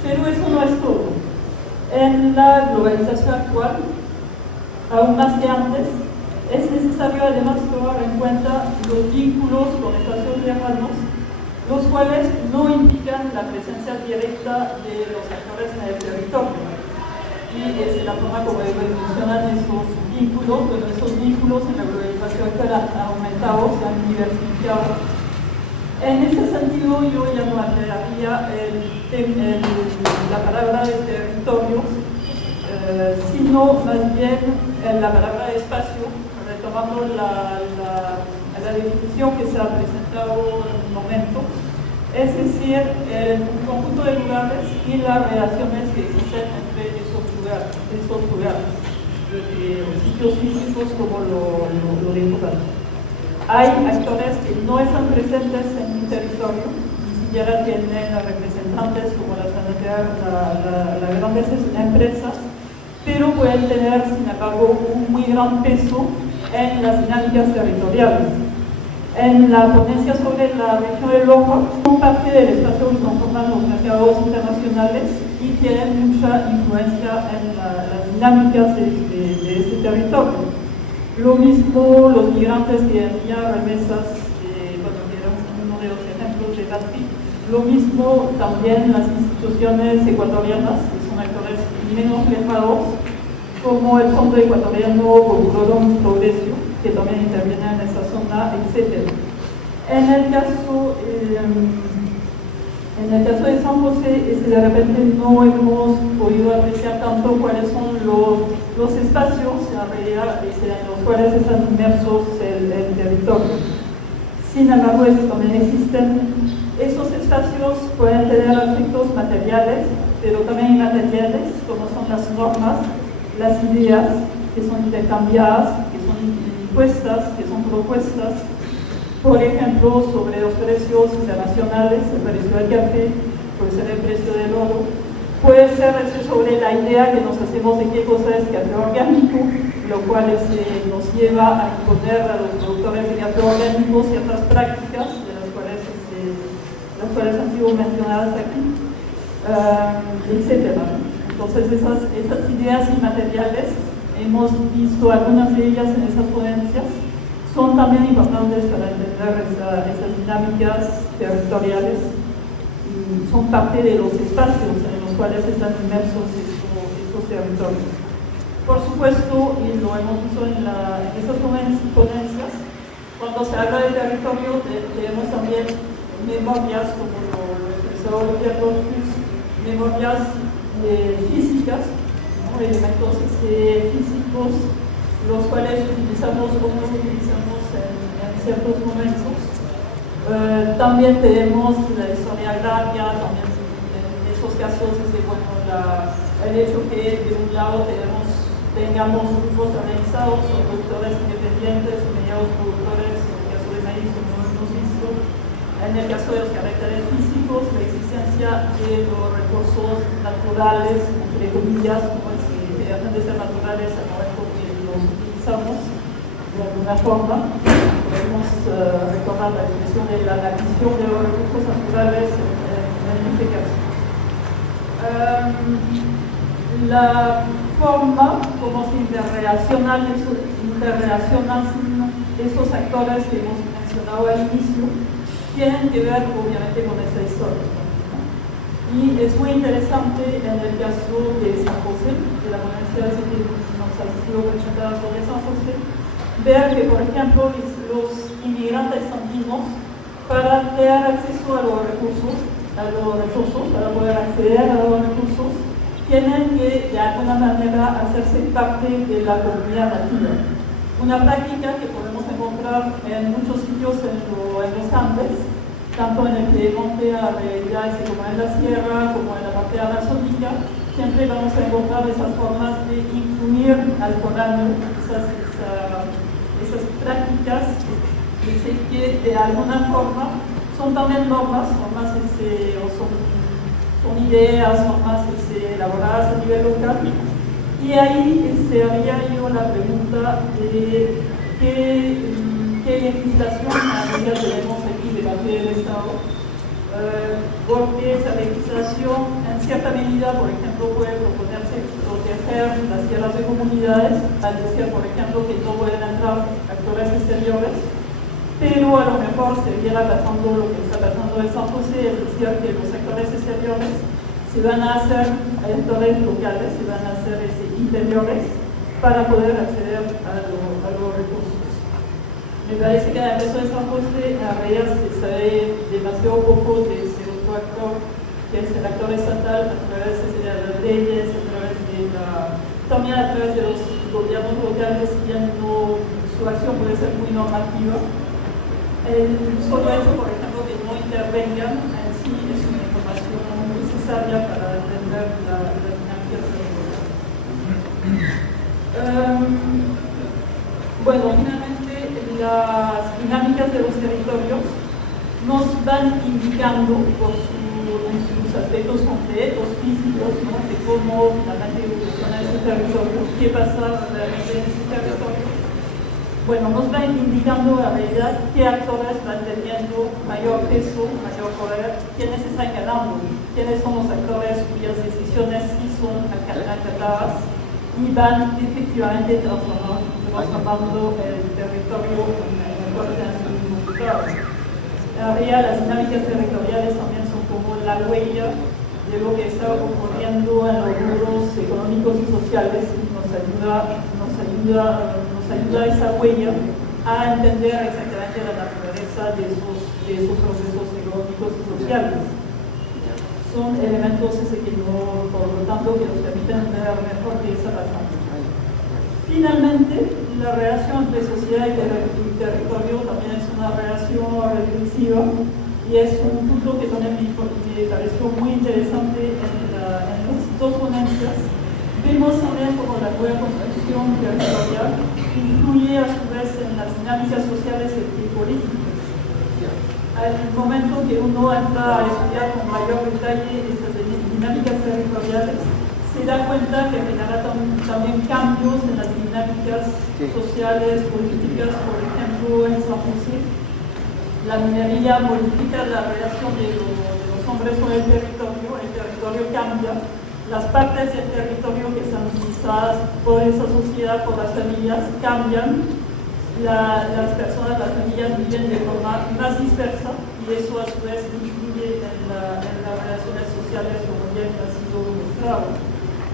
Pero eso no es todo. En la globalización actual, aún más que antes, es necesario además tomar en cuenta los vínculos con espacios lejanos, los cuales no implican la presencia directa de los actores en el territorio. Y es la forma como evolucionan esos vínculos, pero esos vínculos en la globalización actual han aumentado, se han diversificado. En ese sentido, yo ya no aclararía la palabra de territorios, sino más bien la palabra de espacio, retomando la definición que se ha presentado en un momento, es decir, un conjunto de lugares y las relaciones que existen entre esos lugares, los sitios físicos como lo dijo Patrick. Hay actores que no están presentes en un territorio, ni siquiera tienen representantes como las grandes empresas, pero pueden tener, sin embargo, un muy gran peso en las dinámicas territoriales. En la ponencia sobre la región de Loja, son parte del espacio que conforman los mercados internacionales y tienen mucha influencia en las dinámicas de ese territorio. Lo mismo los migrantes que envían remesas, bueno, que era uno de los ejemplos de Patrick. Lo mismo también las instituciones ecuatorianas, que son actores menos lejanos, como el Fondo Ecuatoriano Popular Progreso, que también interviene en esa zona, etc. En el caso de San José, de repente no hemos podido apreciar tanto cuáles son los espacios en realidad en los cuales están inmersos el territorio. Sin embargo, también existen. Esos espacios pueden tener aspectos materiales, pero también inmateriales, como son las normas, las ideas que son intercambiadas, que son impuestas, que son propuestas. Por ejemplo, sobre los precios internacionales, el precio del café, puede ser el precio del oro, puede ser sobre la idea que nos hacemos de qué cosa es café orgánico, lo cual nos lleva a imponer a los productores de café orgánico ciertas prácticas, de las cuales han sido mencionadas aquí, etc. Entonces, esas ideas inmateriales, hemos visto algunas de ellas en esas ponencias, son también importantes para entender esas dinámicas territoriales y son parte de los espacios en los cuales están inmersos estos territorios. Por supuesto, y lo hemos visto en esas ponencias, cuando se habla de territorio tenemos también memorias, como lo expresó Pierre Loftus, memorias físicas, ¿no? Elementos físicos, los cuales utilizamos en ciertos momentos. También tenemos la historia agraria, también en esos casos es el hecho que de un lado tengamos grupos organizados, productores independientes, mediados productores, en el caso de maíz, como hemos visto. En el caso de los caracteres físicos, la existencia de los recursos naturales, entre comillas, como que dejan de ser naturales al momento que los utilizamos de alguna forma. Podemos recordar la expresión de la visión de los recursos naturales en este caso. La forma como se interrelacionan esos actores que hemos mencionado al inicio tienen que ver obviamente con esta historia. Y es muy interesante en el caso de San José, de la ponencia que nos ha sido presentada sobre San José, ver que, por ejemplo, los inmigrantes andinos, para tener acceso a los recursos, para poder acceder a los recursos, tienen que de alguna manera hacerse parte de la comunidad nativa. Una práctica que podemos encontrar en muchos sitios en los Andes, tanto en el Piedemonte, a realidades como en la sierra, como en la parte amazónica, siempre vamos a encontrar esas formas de incluir al foráneo, esas prácticas que de alguna forma son también normas o son ideas, normas elaboradas a nivel local. Y ahí se haría yo la pregunta de qué legislación tenemos aquí de parte del Estado, porque esa legislación en cierta medida, por ejemplo, puede proponerse proteger las tierras de comunidades, al decir, por ejemplo, que no pueden entrar actores exteriores, pero a lo mejor se viera pasando lo que está pasando en San José, es decir, que los sectores exteriores se van a hacer actores locales, se van a hacer interiores para poder acceder a los recursos. Me parece que en el caso de San José, a veces se sabe demasiado poco de ese otro actor, que es el actor estatal, a través de las leyes, también a través de los gobiernos locales, ya no, su acción puede ser muy normativa. El solo hecho, por ejemplo, que no intervengan en sí es una información necesaria para entender la dinámica territorial. Bueno, finalmente, las dinámicas de los territorios nos van indicando en sus aspectos concretos, físicos, ¿no? De cómo finalmente evoluciona ese territorio, qué pasa realmente en ese territorio. Bueno, nos van indicando en realidad qué actores van teniendo mayor peso, mayor poder, quiénes están ganando, quiénes son los actores cuyas decisiones sí son acatadas y van efectivamente transformando el territorio en el cual se han involucrado. En realidad, las dinámicas territoriales también son como la huella de lo que está ocurriendo en los rubros económicos y sociales y nos ayuda esa huella a entender exactamente la naturaleza de esos procesos económicos y sociales. Son elementos que no, por lo tanto, que nos permiten entender mejor qué está pasando. Finalmente, la relación entre sociedad y territorio también es una relación reflexiva y es un punto que también me pareció muy interesante en las dos ponencias. Vemos también como la nueva construcción territorial influye a su vez en las dinámicas sociales y políticas. Al momento que uno entra a estudiar con mayor detalle estas dinámicas territoriales, se da cuenta que genera también cambios en las dinámicas sociales, políticas. Por ejemplo, en San José, la minería modifica la relación de los hombres con el territorio cambia. Las partes del territorio que están utilizadas por esa sociedad, por las familias, cambian. Las familias viven de forma más dispersa y eso a su vez influye en las relaciones sociales como ya ha sido mostrado.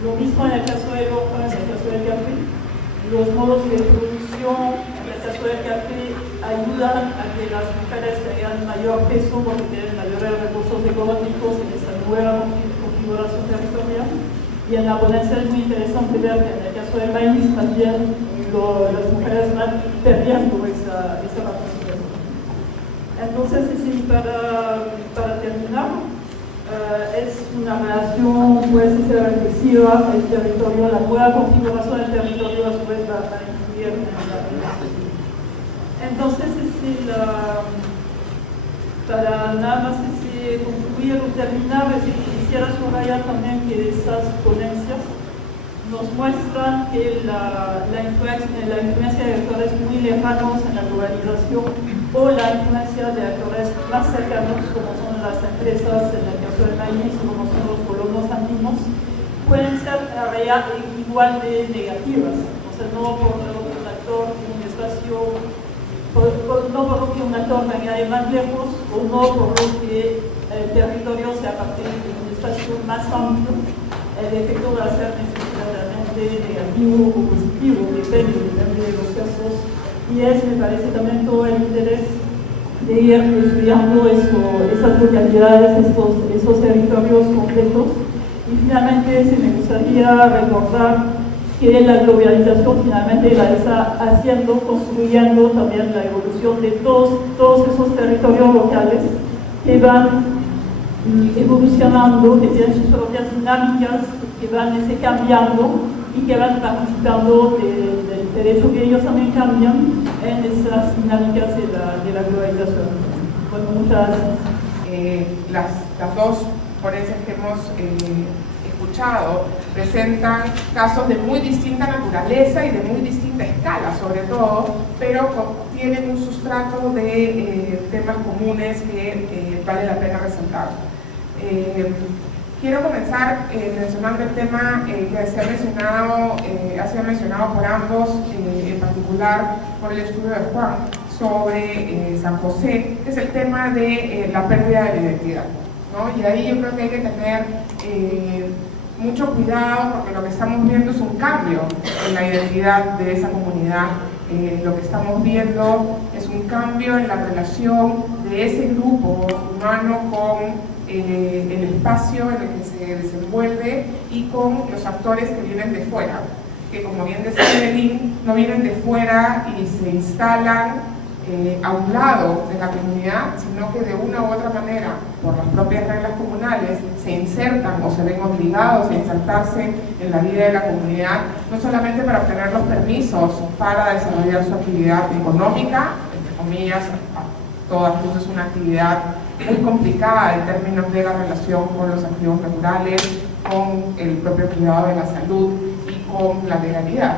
Lo mismo en el caso de Europa, en el caso del café. Los modos de producción, en el caso del café, ayudan a que las mujeres tengan mayor peso porque tienen mayores recursos económicos en esta nueva configuración territorial. Y en la ponencia es muy interesante ver que en el caso del maíz también las mujeres van perdiendo esa participación. Entonces, para terminar, es una relación, puede ser reflexiva, el territorio, la nueva configuración del territorio a su vez va a influir en la relación. Entonces, para nada más concluir o terminar, quisiera subrayar también que esas ponencias nos muestran que la influencia de actores muy lejanos en la globalización o la influencia de actores más cercanos, como son las empresas, en el caso del maíz, como son los colonos andinos, pueden ser igual de negativas. O sea, no por lo que un actor en un espacio, no por lo que un actor venga de más lejos, o no por lo que el territorio sea parte de un espacio más amplio, el efecto va a ser necesariamente negativo o positivo, depende de los casos, y me parece también todo el interés de ir estudiando esas localidades, esos territorios completos. Y finalmente me gustaría recordar que la globalización finalmente la está haciendo, construyendo también la evolución de todos esos territorios locales que van evolucionando, que tienen sus propias dinámicas, que van cambiando y que van participando del derecho que ellos también cambian en esas dinámicas de la globalización. Bueno, muchas gracias. Las dos ponencias que hemos escuchado presentan casos de muy distinta naturaleza y de muy distinta escala, sobre todo, pero tienen un sustrato de temas comunes que vale la pena resaltar. Quiero comenzar mencionando el tema que ha sido mencionado por ambos, en particular por el estudio de Juan sobre San José, que es el tema de la pérdida de la identidad, ¿no? Y ahí yo creo que hay que tener mucho cuidado, porque lo que estamos viendo es un cambio en la identidad de esa comunidad. Lo que estamos viendo es un cambio en la relación de ese grupo humano con el espacio en el que se desenvuelve y con los actores que vienen de fuera, que, como bien decía Evelyn, no vienen de fuera y se instalan a un lado de la comunidad, sino que de una u otra manera, por las propias reglas comunales, se insertan o se ven obligados a insertarse en la vida de la comunidad, no solamente para obtener los permisos para desarrollar su actividad económica, entre comillas, a todas luces una actividad muy complicada en términos de la relación con los activos naturales, con el propio cuidado de la salud y con la legalidad.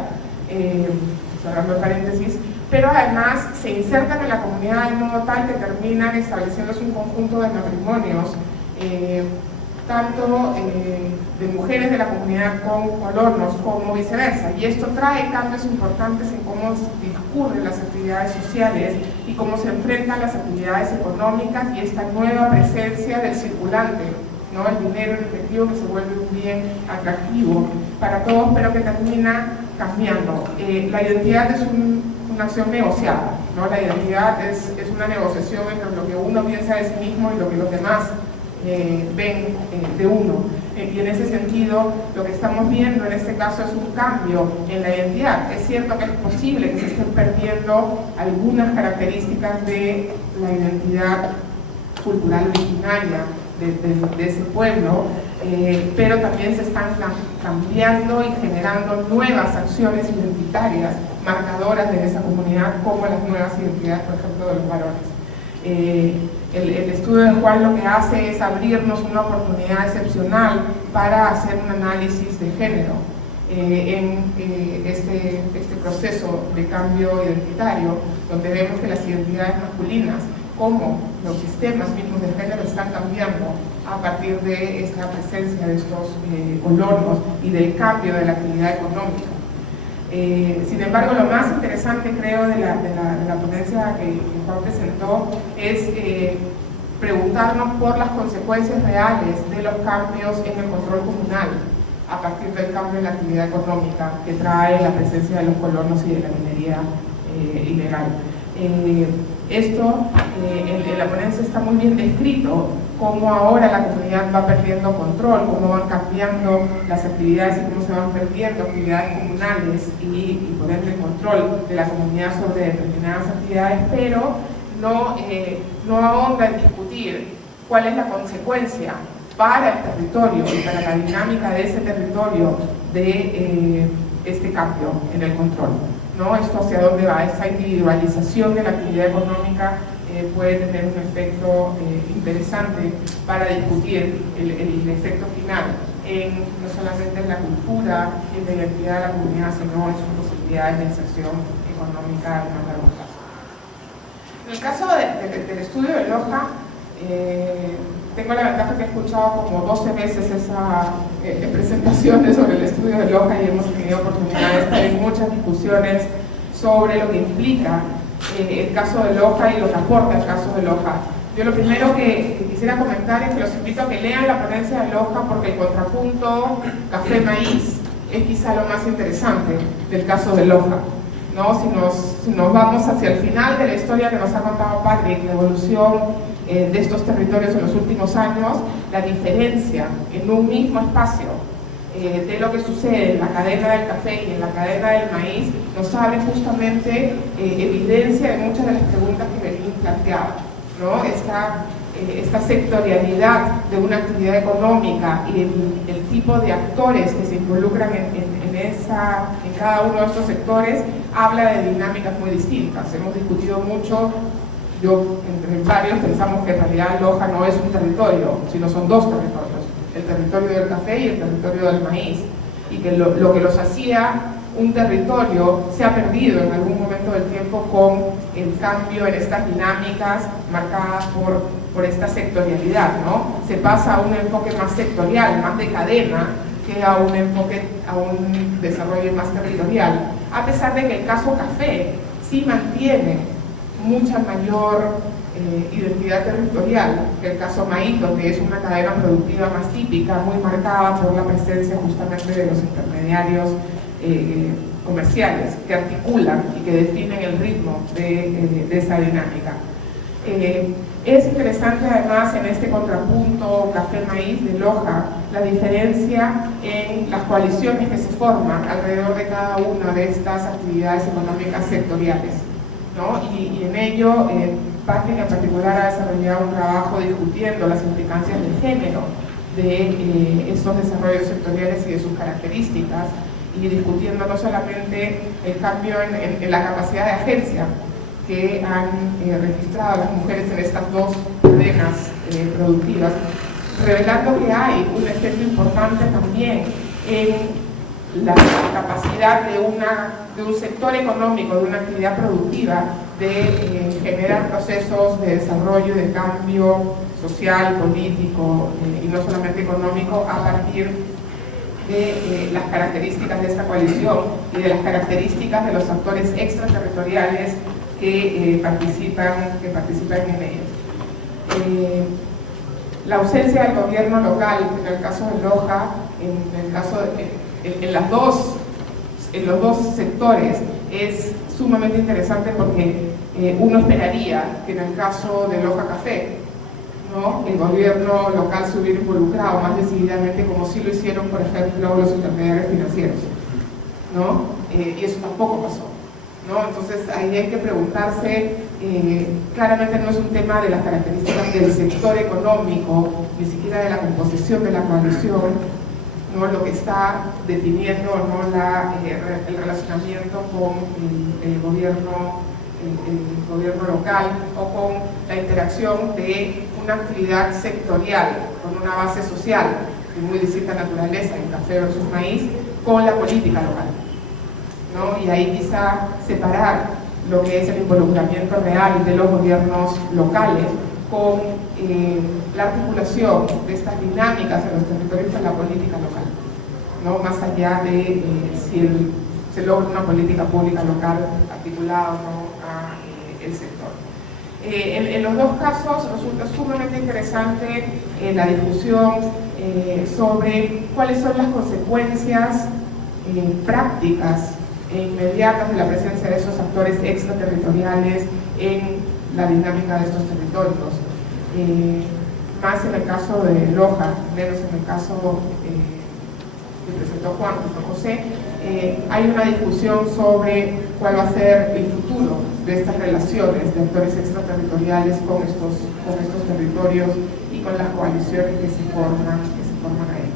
Cerrando el paréntesis, pero además se insertan en la comunidad de modo tal que terminan estableciéndose un conjunto de matrimonios, tanto de mujeres de la comunidad con colonos como viceversa, y esto trae cambios importantes en cómo discurren las actividades sociales y cómo se enfrentan las actividades económicas y esta nueva presencia del circulante, ¿no? El dinero en efectivo, que se vuelve un bien atractivo para todos, pero que termina cambiando. La identidad es una acción negociada, ¿no? La identidad es una negociación entre lo que uno piensa de sí mismo y lo que los demás ven de uno. Y en ese sentido, lo que estamos viendo en este caso es un cambio en la identidad. Es cierto que es posible que se estén perdiendo algunas características de la identidad cultural originaria de ese pueblo, pero también se están cambiando y generando nuevas acciones identitarias marcadoras de esa comunidad, como las nuevas identidades, por ejemplo, de los varones. El estudio de Juan lo que hace es abrirnos una oportunidad excepcional para hacer un análisis de género en este proceso de cambio identitario, donde vemos que las identidades masculinas, como los sistemas mismos de género, están cambiando a partir de esta presencia de estos colonos y del cambio de la actividad económica. Sin embargo, lo más interesante, creo, de la ponencia que Juan presentó es preguntarnos por las consecuencias reales de los cambios en el control comunal a partir del cambio en la actividad económica que trae la presencia de los colonos y de la minería ilegal. Esto en la ponencia está muy bien descrito, cómo ahora la comunidad va perdiendo control, cómo van cambiando las actividades y cómo se van perdiendo actividades comunales y por ende el control de la comunidad sobre determinadas actividades, pero no ahonda en discutir cuál es la consecuencia para el territorio y para la dinámica de ese territorio de este cambio en el control, ¿no? Esto hacia dónde va, esta individualización de la actividad económica puede tener un efecto interesante para discutir el efecto final no solamente en la cultura y en la identidad de la comunidad, sino en sus posibilidades de inserción económica a más largo plazo. En el caso del estudio de Loja, tengo la ventaja que he escuchado como 12 veces esas presentaciones sobre el estudio de Loja y hemos tenido oportunidad de estar en muchas discusiones sobre lo que implica el caso de Loja y lo que aporta el caso de Loja. Yo lo primero que quisiera comentar es que los invito a que lean la ponencia de Loja, porque el contrapunto café-maíz es quizá lo más interesante del caso de Loja, ¿no? Si nos vamos hacia el final de la historia que nos ha contado Patrick, la evolución de estos territorios en los últimos años, la diferencia en un mismo espacio de lo que sucede en la cadena del café y en la cadena del maíz nos abre justamente evidencia de muchas de las preguntas que Belín planteaba, ¿no? Esta sectorialidad de una actividad económica y el tipo de actores que se involucran en cada uno de estos sectores habla de dinámicas muy distintas. Hemos discutido mucho, entre varios pensamos que en realidad Loja no es un territorio, sino son dos territorios, el territorio del café y el territorio del maíz, y que lo que los hacía un territorio se ha perdido en algún momento del tiempo con el cambio en estas dinámicas marcadas por esta sectorialidad, ¿no? Se pasa a un enfoque más sectorial, más de cadena, que a un enfoque, a un desarrollo más territorial, a pesar de que el caso café sí mantiene mucha mayor identidad territorial que el caso maíz, que es una cadena productiva más típica, muy marcada por la presencia justamente de los intermediarios comerciales que articulan y que definen el ritmo de esa dinámica. Es interesante además en este contrapunto café-maíz de Loja la diferencia en las coaliciones que se forman alrededor de cada una de estas actividades económicas sectoriales, ¿no? Y en ello Patrick en particular ha desarrollado un trabajo discutiendo las implicancias de género de estos desarrollos sectoriales y de sus características, y discutiendo no solamente el cambio en la capacidad de agencia que han registrado las mujeres en estas dos cadenas productivas, revelando que hay un efecto importante también en la capacidad de un sector económico, de una actividad productiva, de generar procesos de desarrollo, de cambio social, político y no solamente económico, a partir de las características de esta coalición y de las características de los actores extraterritoriales que participan en ella. La ausencia del gobierno local, en el caso de Loja, en los dos sectores, es sumamente interesante porque uno esperaría que en el caso de Loja Café, ¿no?, el gobierno local se hubiera involucrado más decididamente, como sí lo hicieron, por ejemplo, los intermediarios financieros, ¿no? Y eso tampoco pasó, ¿no? Entonces ahí hay que preguntarse, claramente no es un tema de las características del sector económico, ni siquiera de la composición de la coalición, ¿no?, lo que está definiendo, ¿no?, el relacionamiento con el gobierno local, o con la interacción de una actividad sectorial con una base social de muy distinta naturaleza, en café versus maíz, con la política local, ¿no? Y ahí quizá separar lo que es el involucramiento real de los gobiernos locales con la articulación de estas dinámicas en los territorios con la política local, ¿no?, más allá de si se logra una política pública local articulada o no el sector. En los dos casos resulta sumamente interesante la discusión sobre cuáles son las consecuencias prácticas e inmediatas de la presencia de esos actores extraterritoriales en la dinámica de estos territorios. Más en el caso de Loja, menos en el caso que presentó Juan José. Hay una discusión sobre cuál va a ser el futuro de estas relaciones de actores extraterritoriales con estos territorios y con las coaliciones que se forman ahí.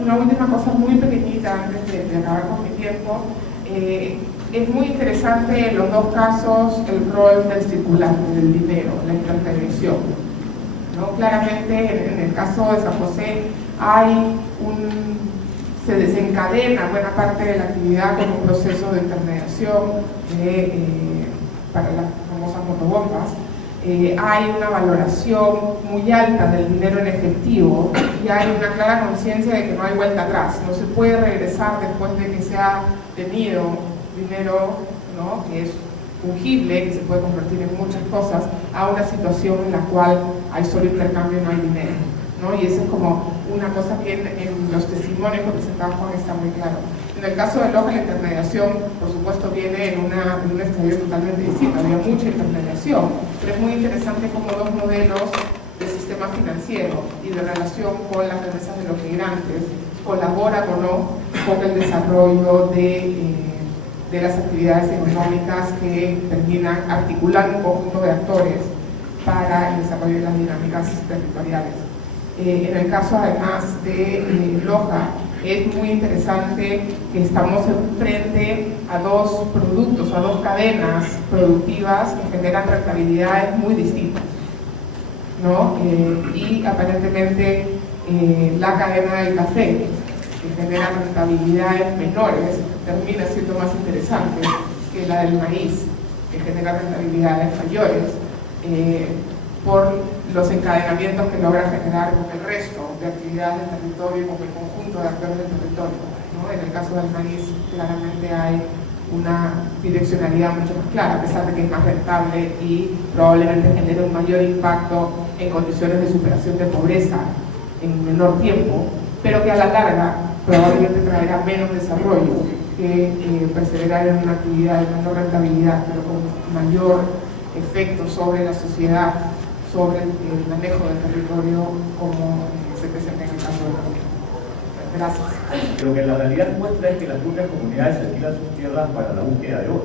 Una última cosa muy pequeñita antes de acabar con mi tiempo. Es muy interesante en los dos casos el rol del circulante, del dinero, la intermediación, ¿no? Claramente en el caso de San José se desencadena buena parte de la actividad con un proceso de intermediación para las famosas motobombas. Hay una valoración muy alta del dinero en efectivo y hay una clara conciencia de que no hay vuelta atrás, no se puede regresar después de que se ha tenido dinero, ¿no?, que es fungible, que se puede convertir en muchas cosas, a una situación en la cual hay solo intercambio y no hay dinero, ¿no? Y eso es como una cosa que en los testimonios que presentaba Juan está muy claro. En el caso de Loja, la intermediación, por supuesto, viene en un estadio totalmente distinto, había mucha intermediación, pero es muy interesante cómo dos modelos de sistema financiero y de relación con las remesas de los migrantes colaboran o no con el desarrollo de las actividades económicas que terminan articulando un conjunto de actores para el desarrollo de las dinámicas territoriales. En el caso además de Loja, es muy interesante que estamos frente a dos productos, a dos cadenas productivas que generan rentabilidades muy distintas, ¿no? Y aparentemente la cadena del café, que genera rentabilidades menores, termina siendo más interesante que la del maíz, que genera rentabilidades mayores, por los encadenamientos que logra generar con el resto de actividades del territorio y con el conjunto de actores del territorio, ¿no? En el caso del maíz, claramente hay una direccionalidad mucho más clara, a pesar de que es más rentable y probablemente genere un mayor impacto en condiciones de superación de pobreza en menor tiempo, pero que a la larga probablemente traerá menos desarrollo que perseverar en una actividad de menor rentabilidad, pero con mayor efecto sobre la sociedad, sobre el manejo del territorio, como se presenta en el caso de la República. Gracias. Lo que la realidad muestra es que las propias comunidades alquilan sus tierras para la búsqueda de oro,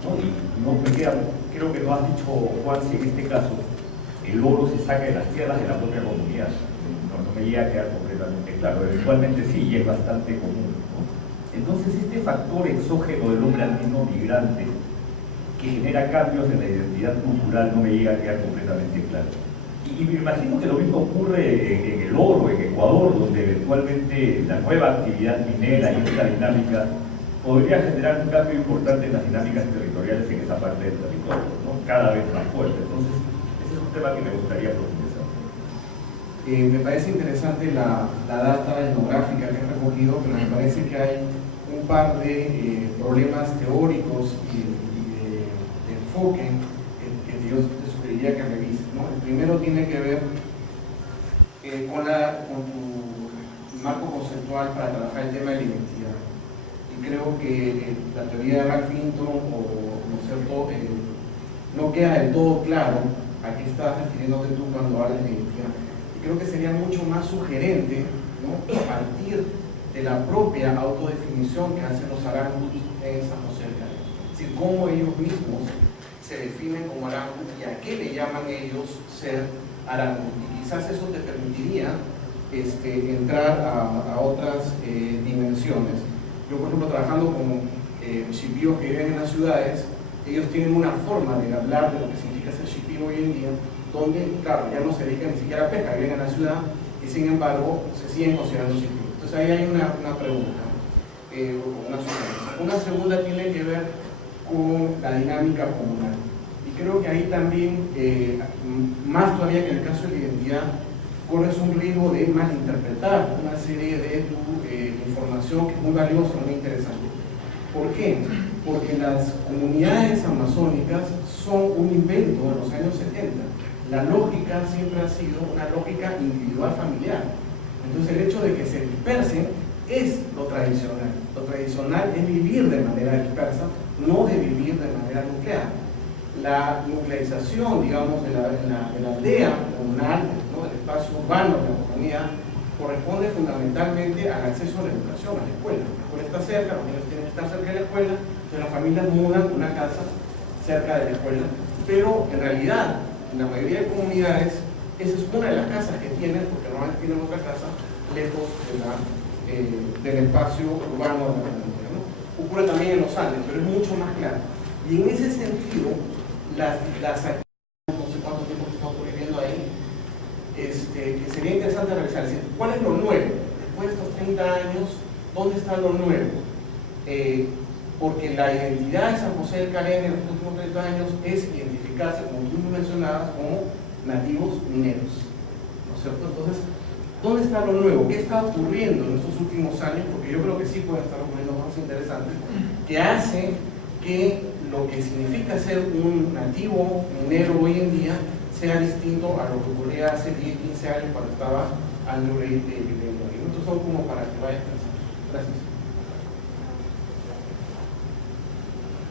¿no? Y no me queda, creo que lo has dicho, Juan, si en este caso el oro se saca de las tierras de la propia comunidad. No me llega a quedar completamente claro. Eventualmente sí, y es bastante común, ¿no? Entonces este factor exógeno del hombre andino migrante que genera cambios en la identidad cultural no me llega a quedar completamente claro. Y me imagino que lo mismo ocurre en el oro, en Ecuador, donde eventualmente la nueva actividad minera y esta dinámica podría generar un cambio importante en las dinámicas territoriales en esa parte del territorio, ¿no? Cada vez más fuerte. Entonces, ese es un tema que me gustaría profundizar. Me parece interesante la data etnográfica que han recogido, pero me parece que hay un par de problemas teóricos y de enfoque que yo te sugeriría que revises, ¿no? El primero tiene que ver con tu marco conceptual para trabajar el tema de la identidad. Y creo que la teoría de Ralph Hinton, ¿no es cierto?, no queda del todo claro a qué estás refiriéndote tú cuando hablas de identidad. Y creo que sería mucho más sugerente, ¿no?, a partir de la propia autodefinición que hacen los arangus en San José del Caribe. Es decir, cómo ellos mismos se definen como arangus y a qué le llaman ellos ser arangus. Y quizás eso te permitiría entrar a otras dimensiones. Yo, por ejemplo, trabajando con shipíos que viven en las ciudades, ellos tienen una forma de hablar de lo que significa ser shipío hoy en día, donde, claro, ya no se dedican ni siquiera a pesca, viven en la ciudad y sin embargo se siguen considerando shipíos. Entonces ahí hay una pregunta, una sugerencia. Una segunda tiene que ver con la dinámica comunal. Y creo que ahí también, más todavía que en el caso de la identidad, corres un riesgo de malinterpretar una serie de tu información que es muy valiosa, muy interesante. ¿Por qué? Porque las comunidades amazónicas son un invento de los años 70. La lógica siempre ha sido una lógica individual familiar. Entonces el hecho de que se dispersen es lo tradicional. Lo tradicional es vivir de manera dispersa, no de vivir de manera nuclear. La nuclearización, digamos, de la aldea comunal, ¿no?, del espacio urbano de la comunidad, corresponde fundamentalmente al acceso a la educación, a la escuela. La escuela está cerca, los niños tienen que estar cerca de la escuela, entonces las familias mudan una casa cerca de la escuela, pero en realidad, en la mayoría de comunidades, esa es una de las casas que tienen, porque normalmente tienen otra casa lejos del espacio urbano de la comunidad, ¿no? Ocurre también en los Andes, pero es mucho más claro. Y en ese sentido, las actividades, no sé cuánto tiempo que estamos viviendo ahí, que sería interesante revisar, es decir, ¿cuál es lo nuevo? Después de estos 30 años, ¿dónde está lo nuevo? Porque la identidad de San José del Caribe en los últimos 30 años es identificarse, como tú mencionabas, como nativos mineros, ¿no es cierto? Entonces, ¿dónde está lo nuevo? ¿Qué está ocurriendo en estos últimos años? Porque yo creo que sí pueden estar ocurriendo cosas interesantes que hace que lo que significa ser un nativo minero hoy en día sea distinto a lo que ocurría hace 10, 15 años cuando estaba Andrew Reid viviendo ahí. Estos son como para que vayan pensando. Gracias.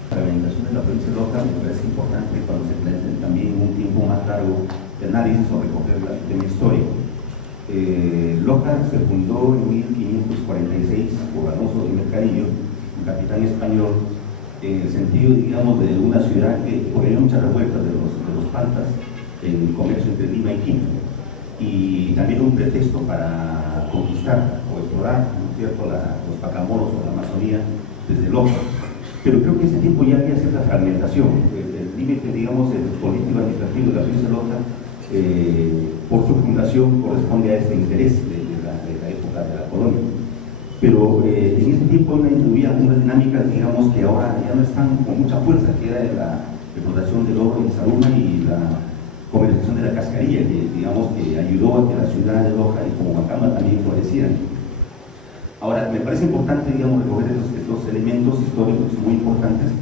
La reglamentación de la provincia de Loja me parece importante cuando se plantea también un tiempo más largo de análisis o recoger el tema histórico. Loja se fundó en 1546 por Alonso de Mercadillo, un capitán español, en el sentido, digamos, de una ciudad que había muchas revueltas de los paltas en el comercio entre Lima y Quito, y también un pretexto para conquistar o explorar, ¿no es cierto?, los Pacamoros o la Amazonía desde Loja. Pero creo que en ese tiempo ya había cierta fragmentación. El límite, digamos, el político-administrativo de la provincia de Loja, por su fundación, corresponde a este interés de la época de la colonia. Pero en ese tiempo había unas dinámicas, digamos, que ahora ya no están con mucha fuerza, que era la explotación del oro en Saruma y la comercialización de la cascarilla, que digamos que ayudó a que la ciudad de Loja y como Macama también florecieran. Ahora, me parece importante, digamos, recoger estos elementos históricos muy importantes,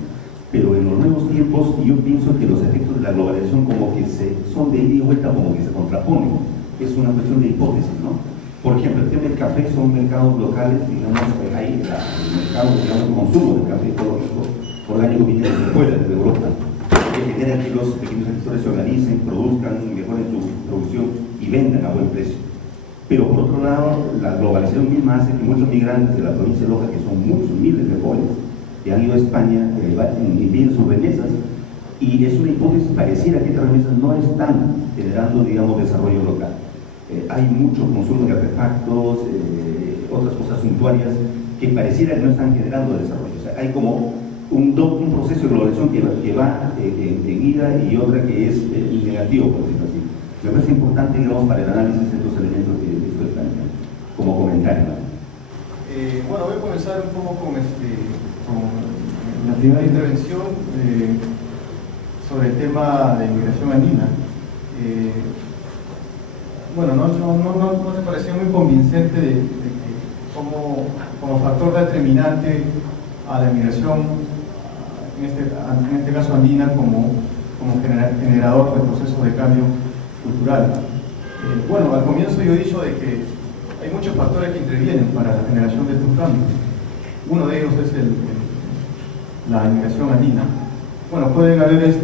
pero en los nuevos tiempos yo pienso que los efectos de la globalización como que son de ida y vuelta, como que se contraponen. Es una cuestión de hipótesis, ¿no? Por ejemplo, el tema del café son mercados locales, digamos, hay el mercado, digamos, de consumo del café ecológico orgánico viene desde fuera, desde Europa, que genera que los pequeños agricultores se organicen, produzcan, mejoren su producción y vendan a buen precio. Pero por otro lado, la globalización misma hace que muchos migrantes de la provincia de Loja, que son muchos miles de jóvenes, que han ido a España, envíen sus remesas, y es una hipótesis, pareciera que estas remesas no están generando, digamos, desarrollo local. Hay mucho consumo de artefactos, otras cosas suntuarias, que pareciera que no están generando desarrollo. O sea, hay como un proceso de globalización que va en ida y otra que es negativo, por decirlo así. Me parece importante, digamos, para el análisis de estos elementos que estoy planteando, como comentario. Bueno, voy a comenzar un poco con la primera intervención sobre el tema de inmigración andina. Bueno, no me parecía muy convincente de que como factor determinante a la inmigración, en este caso andina, como generador del proceso de cambio cultural. Bueno, al comienzo yo he dicho de que hay muchos factores que intervienen para la generación de estos cambios. Uno de ellos es la inmigración andina. Bueno, pueden haber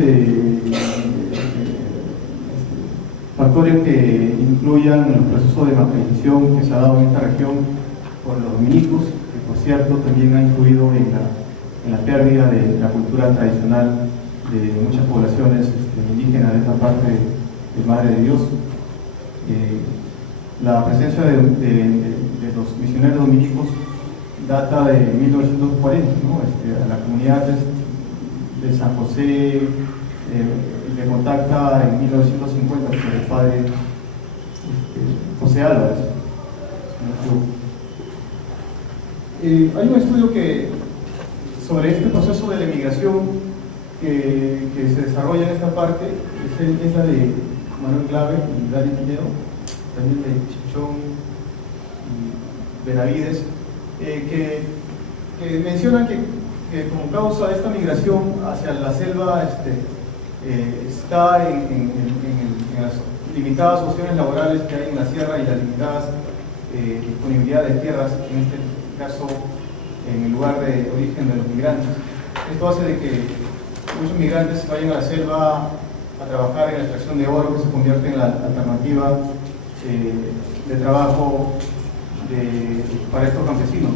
factores que incluyan el proceso de materialización que se ha dado en esta región por los dominicos, que por cierto también ha influido en la pérdida de la cultura tradicional de muchas poblaciones indígenas de esta parte de Madre de Dios. La presencia de los misioneros dominicos data de 1940, ¿no? La comunidad de San José le contacta en 1950 con el padre José Álvarez. Hay un estudio sobre este proceso de la emigración que se desarrolla en esta parte, es la de Manuel Clave y Dani Piñero, también de Chichón y Benavides, que mencionan que como causa de esta migración hacia la selva está en las limitadas opciones laborales que hay en la sierra y las limitadas disponibilidad de tierras, en este caso en el lugar de origen de los migrantes. Esto hace de que muchos migrantes vayan a la selva a trabajar en la extracción de oro, que se convierte en la alternativa de trabajo para estos campesinos.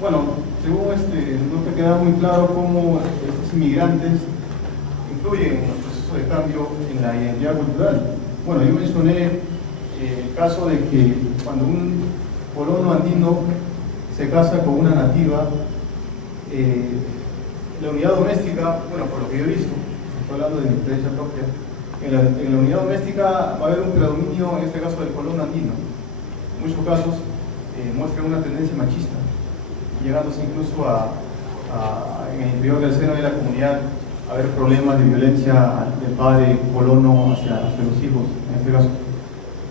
Bueno, según no te queda muy claro cómo estos inmigrantes influyen en el proceso de cambio en la identidad cultural. Bueno, yo mencioné el caso de que cuando un colono andino se casa con una nativa, la unidad doméstica, bueno, por lo que yo he visto, estoy hablando de mi experiencia propia, en la unidad doméstica va a haber un predominio, en este caso del colono andino. En muchos casos muestran una tendencia machista, llegándose incluso en el interior del seno de la comunidad a haber problemas de violencia del padre colono hacia los hijos, en este caso.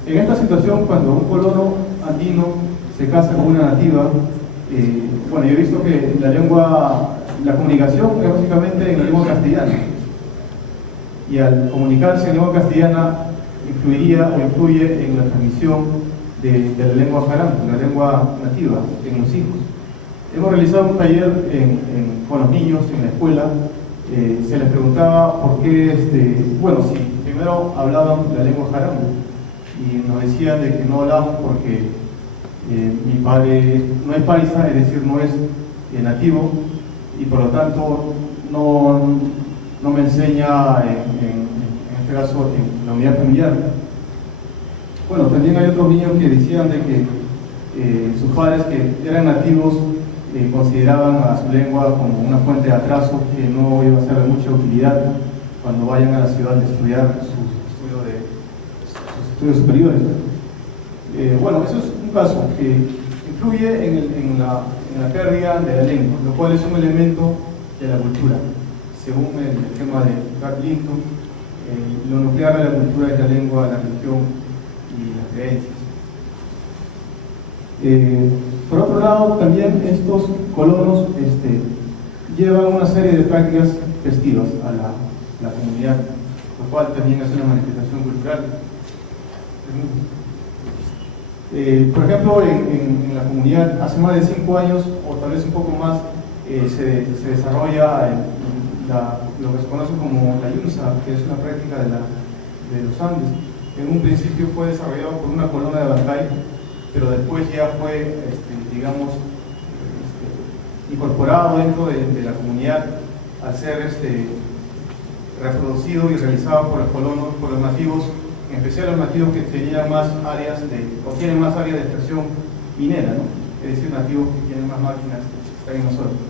En esta situación, cuando un colono andino se casa con una nativa, bueno, yo he visto que la lengua La comunicación es básicamente en lengua castellana, y al comunicarse en lengua castellana influiría o influye en la transmisión de la lengua jarango, la lengua nativa, en los hijos. Hemos realizado un taller con los niños en la escuela. Se les preguntaba por qué, bueno, si primero hablaban la lengua jarango, y nos decían de que no hablaban porque mi padre no es paisa, es decir, no es nativo, y por lo tanto no me enseña en este caso en la unidad familiar. Bueno, también hay otros niños que decían de que sus padres que eran nativos consideraban a su lengua como una fuente de atraso que no iba a ser de mucha utilidad cuando vayan a la ciudad de estudiar sus estudios superiores. Bueno, eso es un caso que influye en la pérdida de la lengua, lo cual es un elemento de la cultura. Según el esquema de Carl Linton, lo nuclear de la cultura es la lengua, la religión y las creencias. Por otro lado, también estos colonos llevan una serie de prácticas festivas a la comunidad, lo cual también es una manifestación cultural. Por ejemplo, en la comunidad, hace más de 5 años, o tal vez un poco más, se desarrolla lo que se conoce como la yunza, que es una práctica de los Andes. En un principio fue desarrollado por una colonia de Bancay, pero después ya fue, digamos, incorporado dentro de la comunidad al ser reproducido y realizado por los colonos, por los nativos, en especial los nativos que tenían más áreas o tienen más áreas de extracción minera, ¿no? Es decir, nativos que tienen más máquinas que están en nosotros.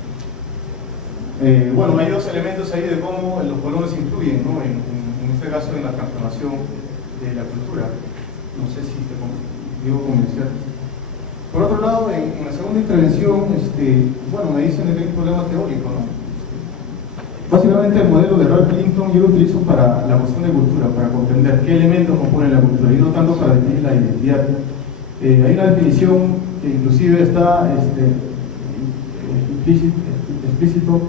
Bueno, hay dos elementos ahí de cómo los colonos influyen, ¿no? En este caso en la transformación de la cultura. No sé si te digo convencer. Por otro lado, en la segunda intervención, bueno, me dicen que hay un problema teórico, ¿no? Básicamente el modelo de Ralph Linton yo lo utilizo para la cuestión de cultura, para comprender qué elementos componen la cultura y no tanto para definir la identidad. Hay una definición que inclusive está explícito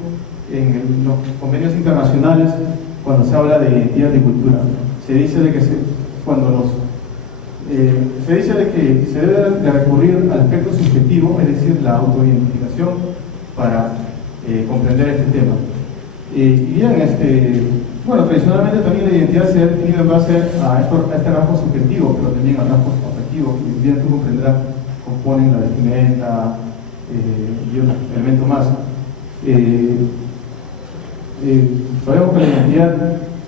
en los convenios internacionales cuando se habla de identidad y cultura. Se dice de que se dice de que se debe de recurrir al aspecto subjetivo, es decir, la autoidentificación, para comprender este tema. Y bien, bueno, tradicionalmente también la identidad se ha definido en base a este rasgo subjetivo, pero también a rasgos objetivos, que bien tú comprenderás, componen la vestimenta y otros elementos más. Sabemos que la identidad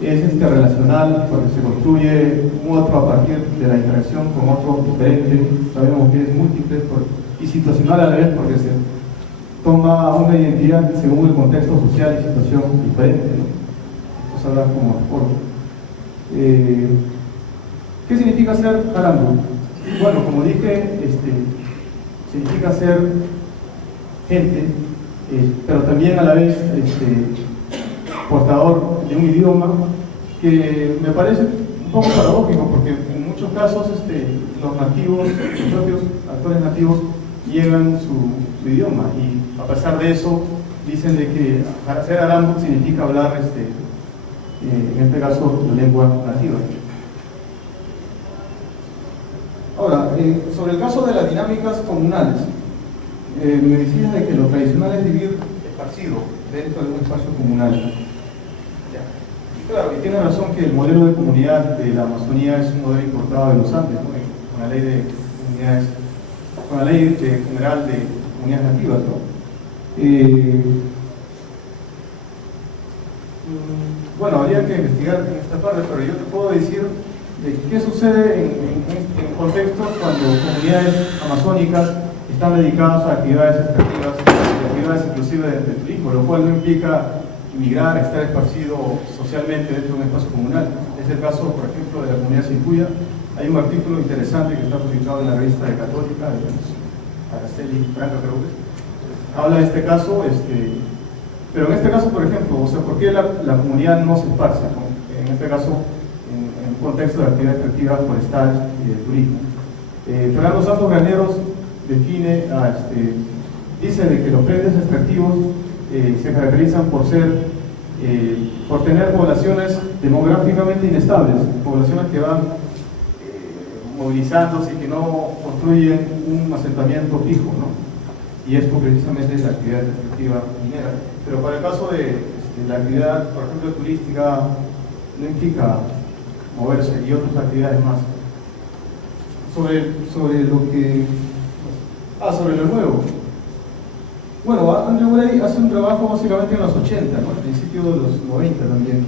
es relacional porque se construye un otro a partir de la interacción con otro diferente. Sabemos que es múltiple y situacional a la vez porque se toma una identidad según el contexto social y situación diferente, ¿no? Esto se habla como acuerdo. ¿Qué significa ser jarango? Bueno, como dije, significa ser gente, pero también a la vez portador de un idioma que me parece un poco paradójico porque en muchos casos los nativos, los propios actores nativos llevan su idioma y a pesar de eso dicen de que ser jarango significa hablar en este caso la lengua nativa. Ahora, sobre el caso de las dinámicas comunales, me decías de que lo tradicional es vivir esparcido dentro de un espacio comunal. Y claro, y tiene razón que el modelo de comunidad de la Amazonía es un modelo importado de los Andes, ¿no? Con la ley de comunidades, con la ley general de comunidades nativas, ¿no? Bueno, habría que investigar en esta parte, pero yo te puedo decir de qué sucede en contextos cuando comunidades amazónicas están dedicadas a actividades extractivas, actividades inclusive de turismo, lo cual no implica migrar, estar esparcido socialmente dentro de un espacio comunal. Es el caso, por ejemplo, de la comunidad Sincuya. Hay un artículo interesante que está publicado en la revista de Católica, de Araceli Franca, creo que habla de este caso, pero en este caso, por ejemplo, o sea, ¿por qué la comunidad no se esparce? En este caso, en un contexto de actividades extractivas forestales y de turismo. Fernando Santos Graneros define, dice de que los frentes extractivos se caracterizan por tener poblaciones demográficamente inestables, poblaciones que van movilizándose y que no construyen un asentamiento fijo, ¿no? Y esto precisamente es la actividad extractiva minera. Pero para el caso de la actividad, por ejemplo, turística, no implica moverse, y otras actividades más. Sobre lo nuevo. Bueno, Andrew Gray hace un trabajo básicamente en los 80, ¿no? Al principio de los 90 también.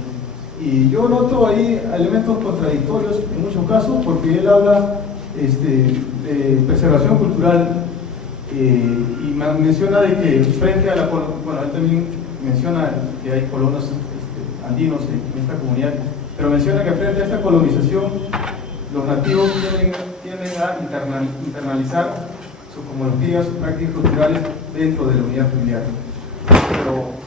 Y yo noto ahí elementos contradictorios en muchos casos, porque él habla de preservación cultural y menciona de que frente a la... Bueno, él también menciona que hay colonos andinos en esta comunidad, pero menciona que frente a esta colonización los nativos tienden a internalizar sus cosmologías, sus prácticas culturales dentro de la unidad familiar. Pero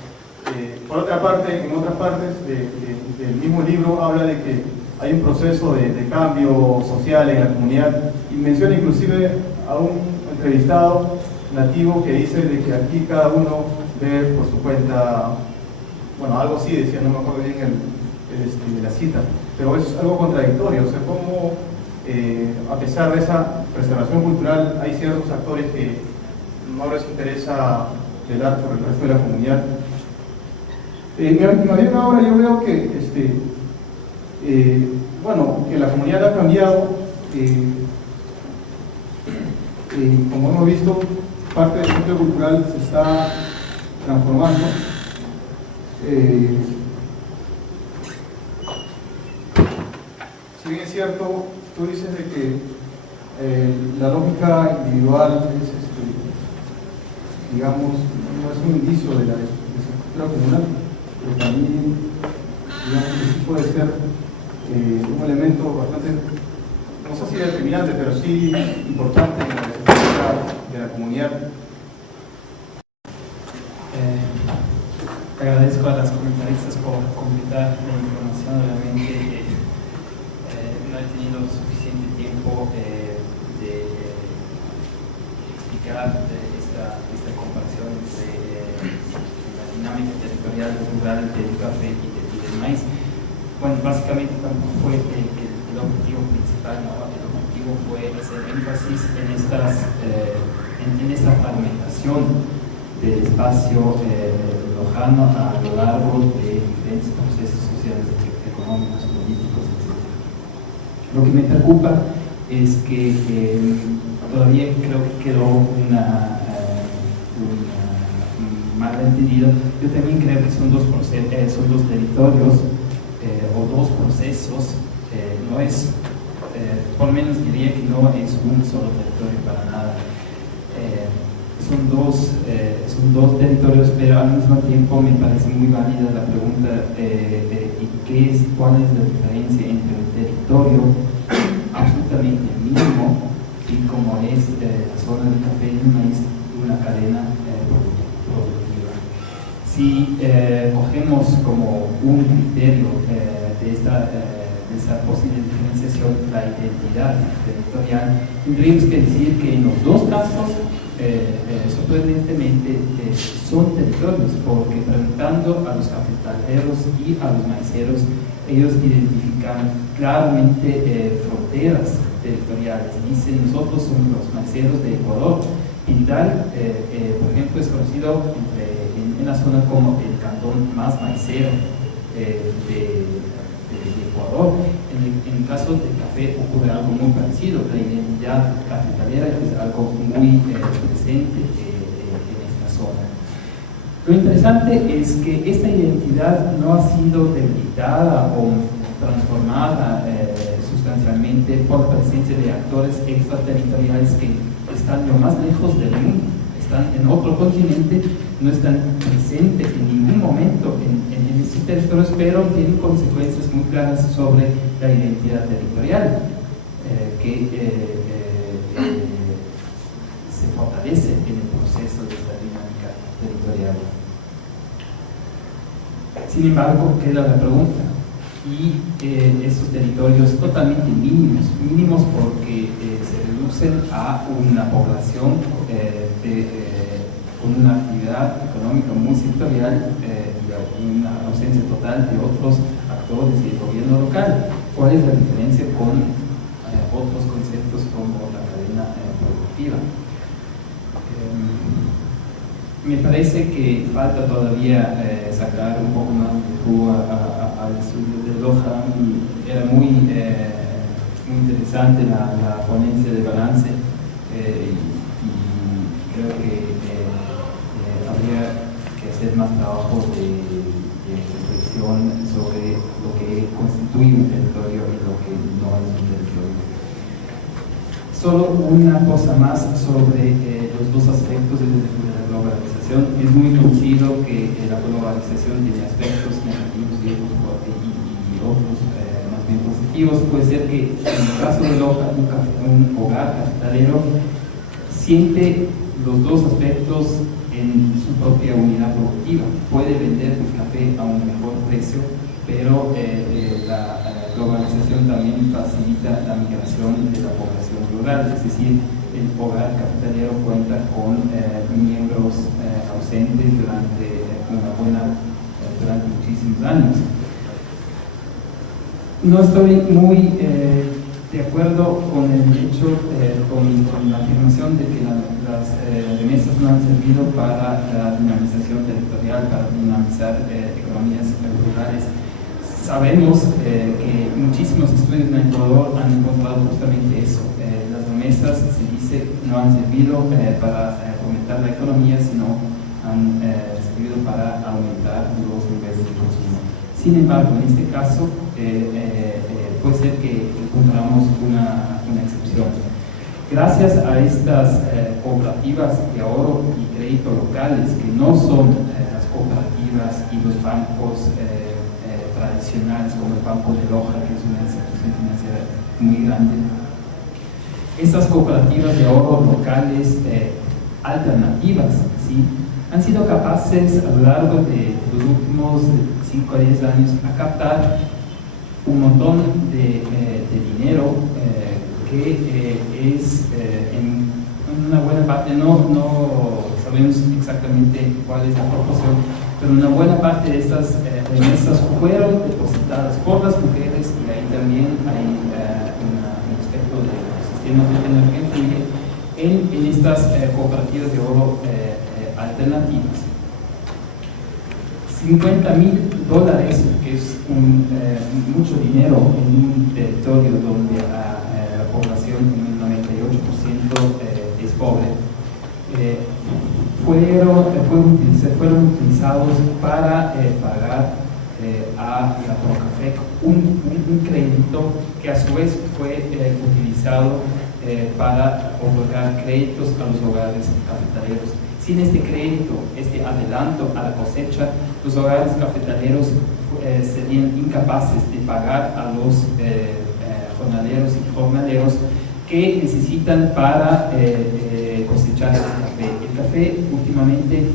por otra parte, en otras partes del mismo libro habla de que hay un proceso de cambio social en la comunidad y menciona inclusive a un entrevistado nativo que dice de que aquí cada uno ve por su cuenta, bueno, algo así decía, no me acuerdo bien la cita, pero es algo contradictorio, o sea, cómo a pesar de esa preservación cultural hay ciertos actores que no les interesa velar por el resto de la comunidad. Más bien ahora yo veo que bueno, que la comunidad ha cambiado, como hemos visto, parte del centro cultural se está transformando. Si bien es cierto, tú dices de que la lógica individual es, digamos, no es un indicio de la estructura comunal, pero también, digamos, que sí puede ser un elemento bastante, no sé si determinante, pero sí importante en la estructura de la comunidad. Agradezco a las comentaristas por completar la información. Realmente no he tenido suficiente tiempo de explicar esta comparación entre la dinámica territorial rural del café y del maíz. Bueno, básicamente tampoco fue el objetivo principal, ¿no? El objetivo fue hacer énfasis en esta fragmentación del espacio lojano a lo largo de diferentes procesos sociales, económicos, políticos, etc. Lo que me preocupa es que todavía creo que quedó un malentendido. Yo también creo que son dos territorios o dos procesos, no es, por lo menos diría que no es un solo territorio para nada. Son dos territorios, pero al mismo tiempo me parece muy válida la pregunta cuál es la diferencia entre el territorio absolutamente mínimo, y como es la zona del café y el maíz, una cadena productiva. Si cogemos como un criterio de esa posible diferenciación la identidad territorial, tendríamos que decir que en los dos casos sorprendentemente son territorios, porque preguntando a los cafetaleros y a los maiceros, ellos identifican claramente fronteras territoriales. Dicen, nosotros somos los maiceros de Ecuador. Pintal, por ejemplo, es conocido en la zona como el cantón más maicero de Ecuador. En el caso del café ocurre algo muy parecido. La identidad cafetalera es algo muy presente en esta zona. Lo interesante es que esta identidad no ha sido debilitada o transformada sustancialmente por la presencia de actores extraterritoriales que están lo más lejos del mundo, están en otro continente, no están presentes en ningún momento en estos territorios, pero tienen consecuencias muy claras sobre la identidad territorial, que se fortalece en el proceso de esta dinámica territorial. Sin embargo, queda la pregunta, y estos territorios totalmente mínimos porque se reducen a una población con una actividad económica muy sectorial y una ausencia total de otros actores y el gobierno local. ¿Cuál es la diferencia con otros conceptos como la cadena productiva? Me parece que falta todavía sacar un poco más de jugo al estudio de Loja. Era muy interesante la ponencia de balance y creo que habría que hacer más trabajo de reflexión sobre lo que constituye un territorio y lo que no es un territorio. Solo una cosa más sobre los dos aspectos de la globalización. Es muy conocido que la globalización tiene aspectos negativos y otros más bien positivos. Puede ser que en el caso de Loja, un hogar capitalero siente los dos aspectos en su propia unidad productiva. Puede vender el café a un mejor precio, pero la globalización también facilita la migración de la población rural, es decir, el hogar capitalero cuenta con miembros ausentes durante muchísimos años. No estoy muy de acuerdo con el hecho, con la afirmación de que las remesas no han servido para la dinamización territorial, para dinamizar economías rurales. Sabemos que muchísimos estudios en Ecuador han encontrado justamente eso. Las remesas, se dice, no han servido para fomentar la economía, sino han servido para aumentar los niveles de consumo. Sin embargo, en este caso, puede ser que encontramos una excepción. Gracias a estas cooperativas de ahorro y crédito locales, que no son las cooperativas y los bancos tradicionales como el Banco de Loja, que es una institución financiera muy grande. Estas cooperativas de ahorro locales alternativas, ¿sí?, han sido capaces a lo largo de los últimos 5 a 10 años a captar un montón de dinero que es en una buena parte, no sabemos exactamente cuál es la proporción, pero una buena parte de estas remesas fueron depositadas por las mujeres, y ahí también hay un aspecto de los sistemas de género que influye en estas cooperativas de ahorro alternativas. $50,000, que es mucho dinero en un territorio donde la población en un 98% es pobre, fueron utilizados para pagar a la Procafec un crédito que a su vez fue utilizado para otorgar créditos a los hogares cafetaleros. Sin este crédito, este adelanto a la cosecha, los hogares cafetaleros serían incapaces de pagar a los jornaleros y jornaleros que necesitan para cosechar el café. El café últimamente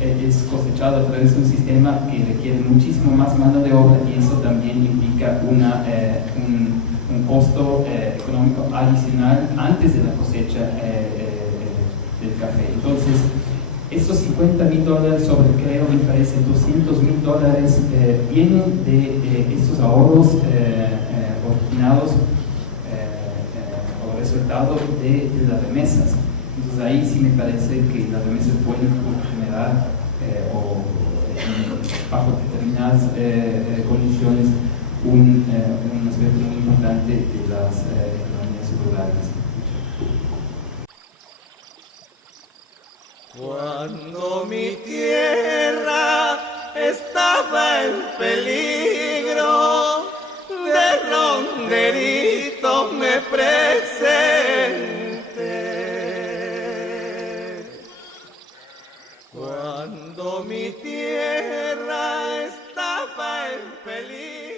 es cosechado a través de un sistema que requiere muchísimo más mano de obra, y eso también implica un costo económico adicional antes de la cosecha del café. Entonces, estos $50,000 sobre, creo, me parece $200,000 vienen de estos ahorros originados o resultado de las remesas. Entonces ahí sí me parece que las remesas pueden generar bajo determinadas condiciones un aspecto muy importante de las economías rurales. Cuando mi tierra estaba en peligro, de ronderito me presenté. Cuando mi tierra estaba en peligro,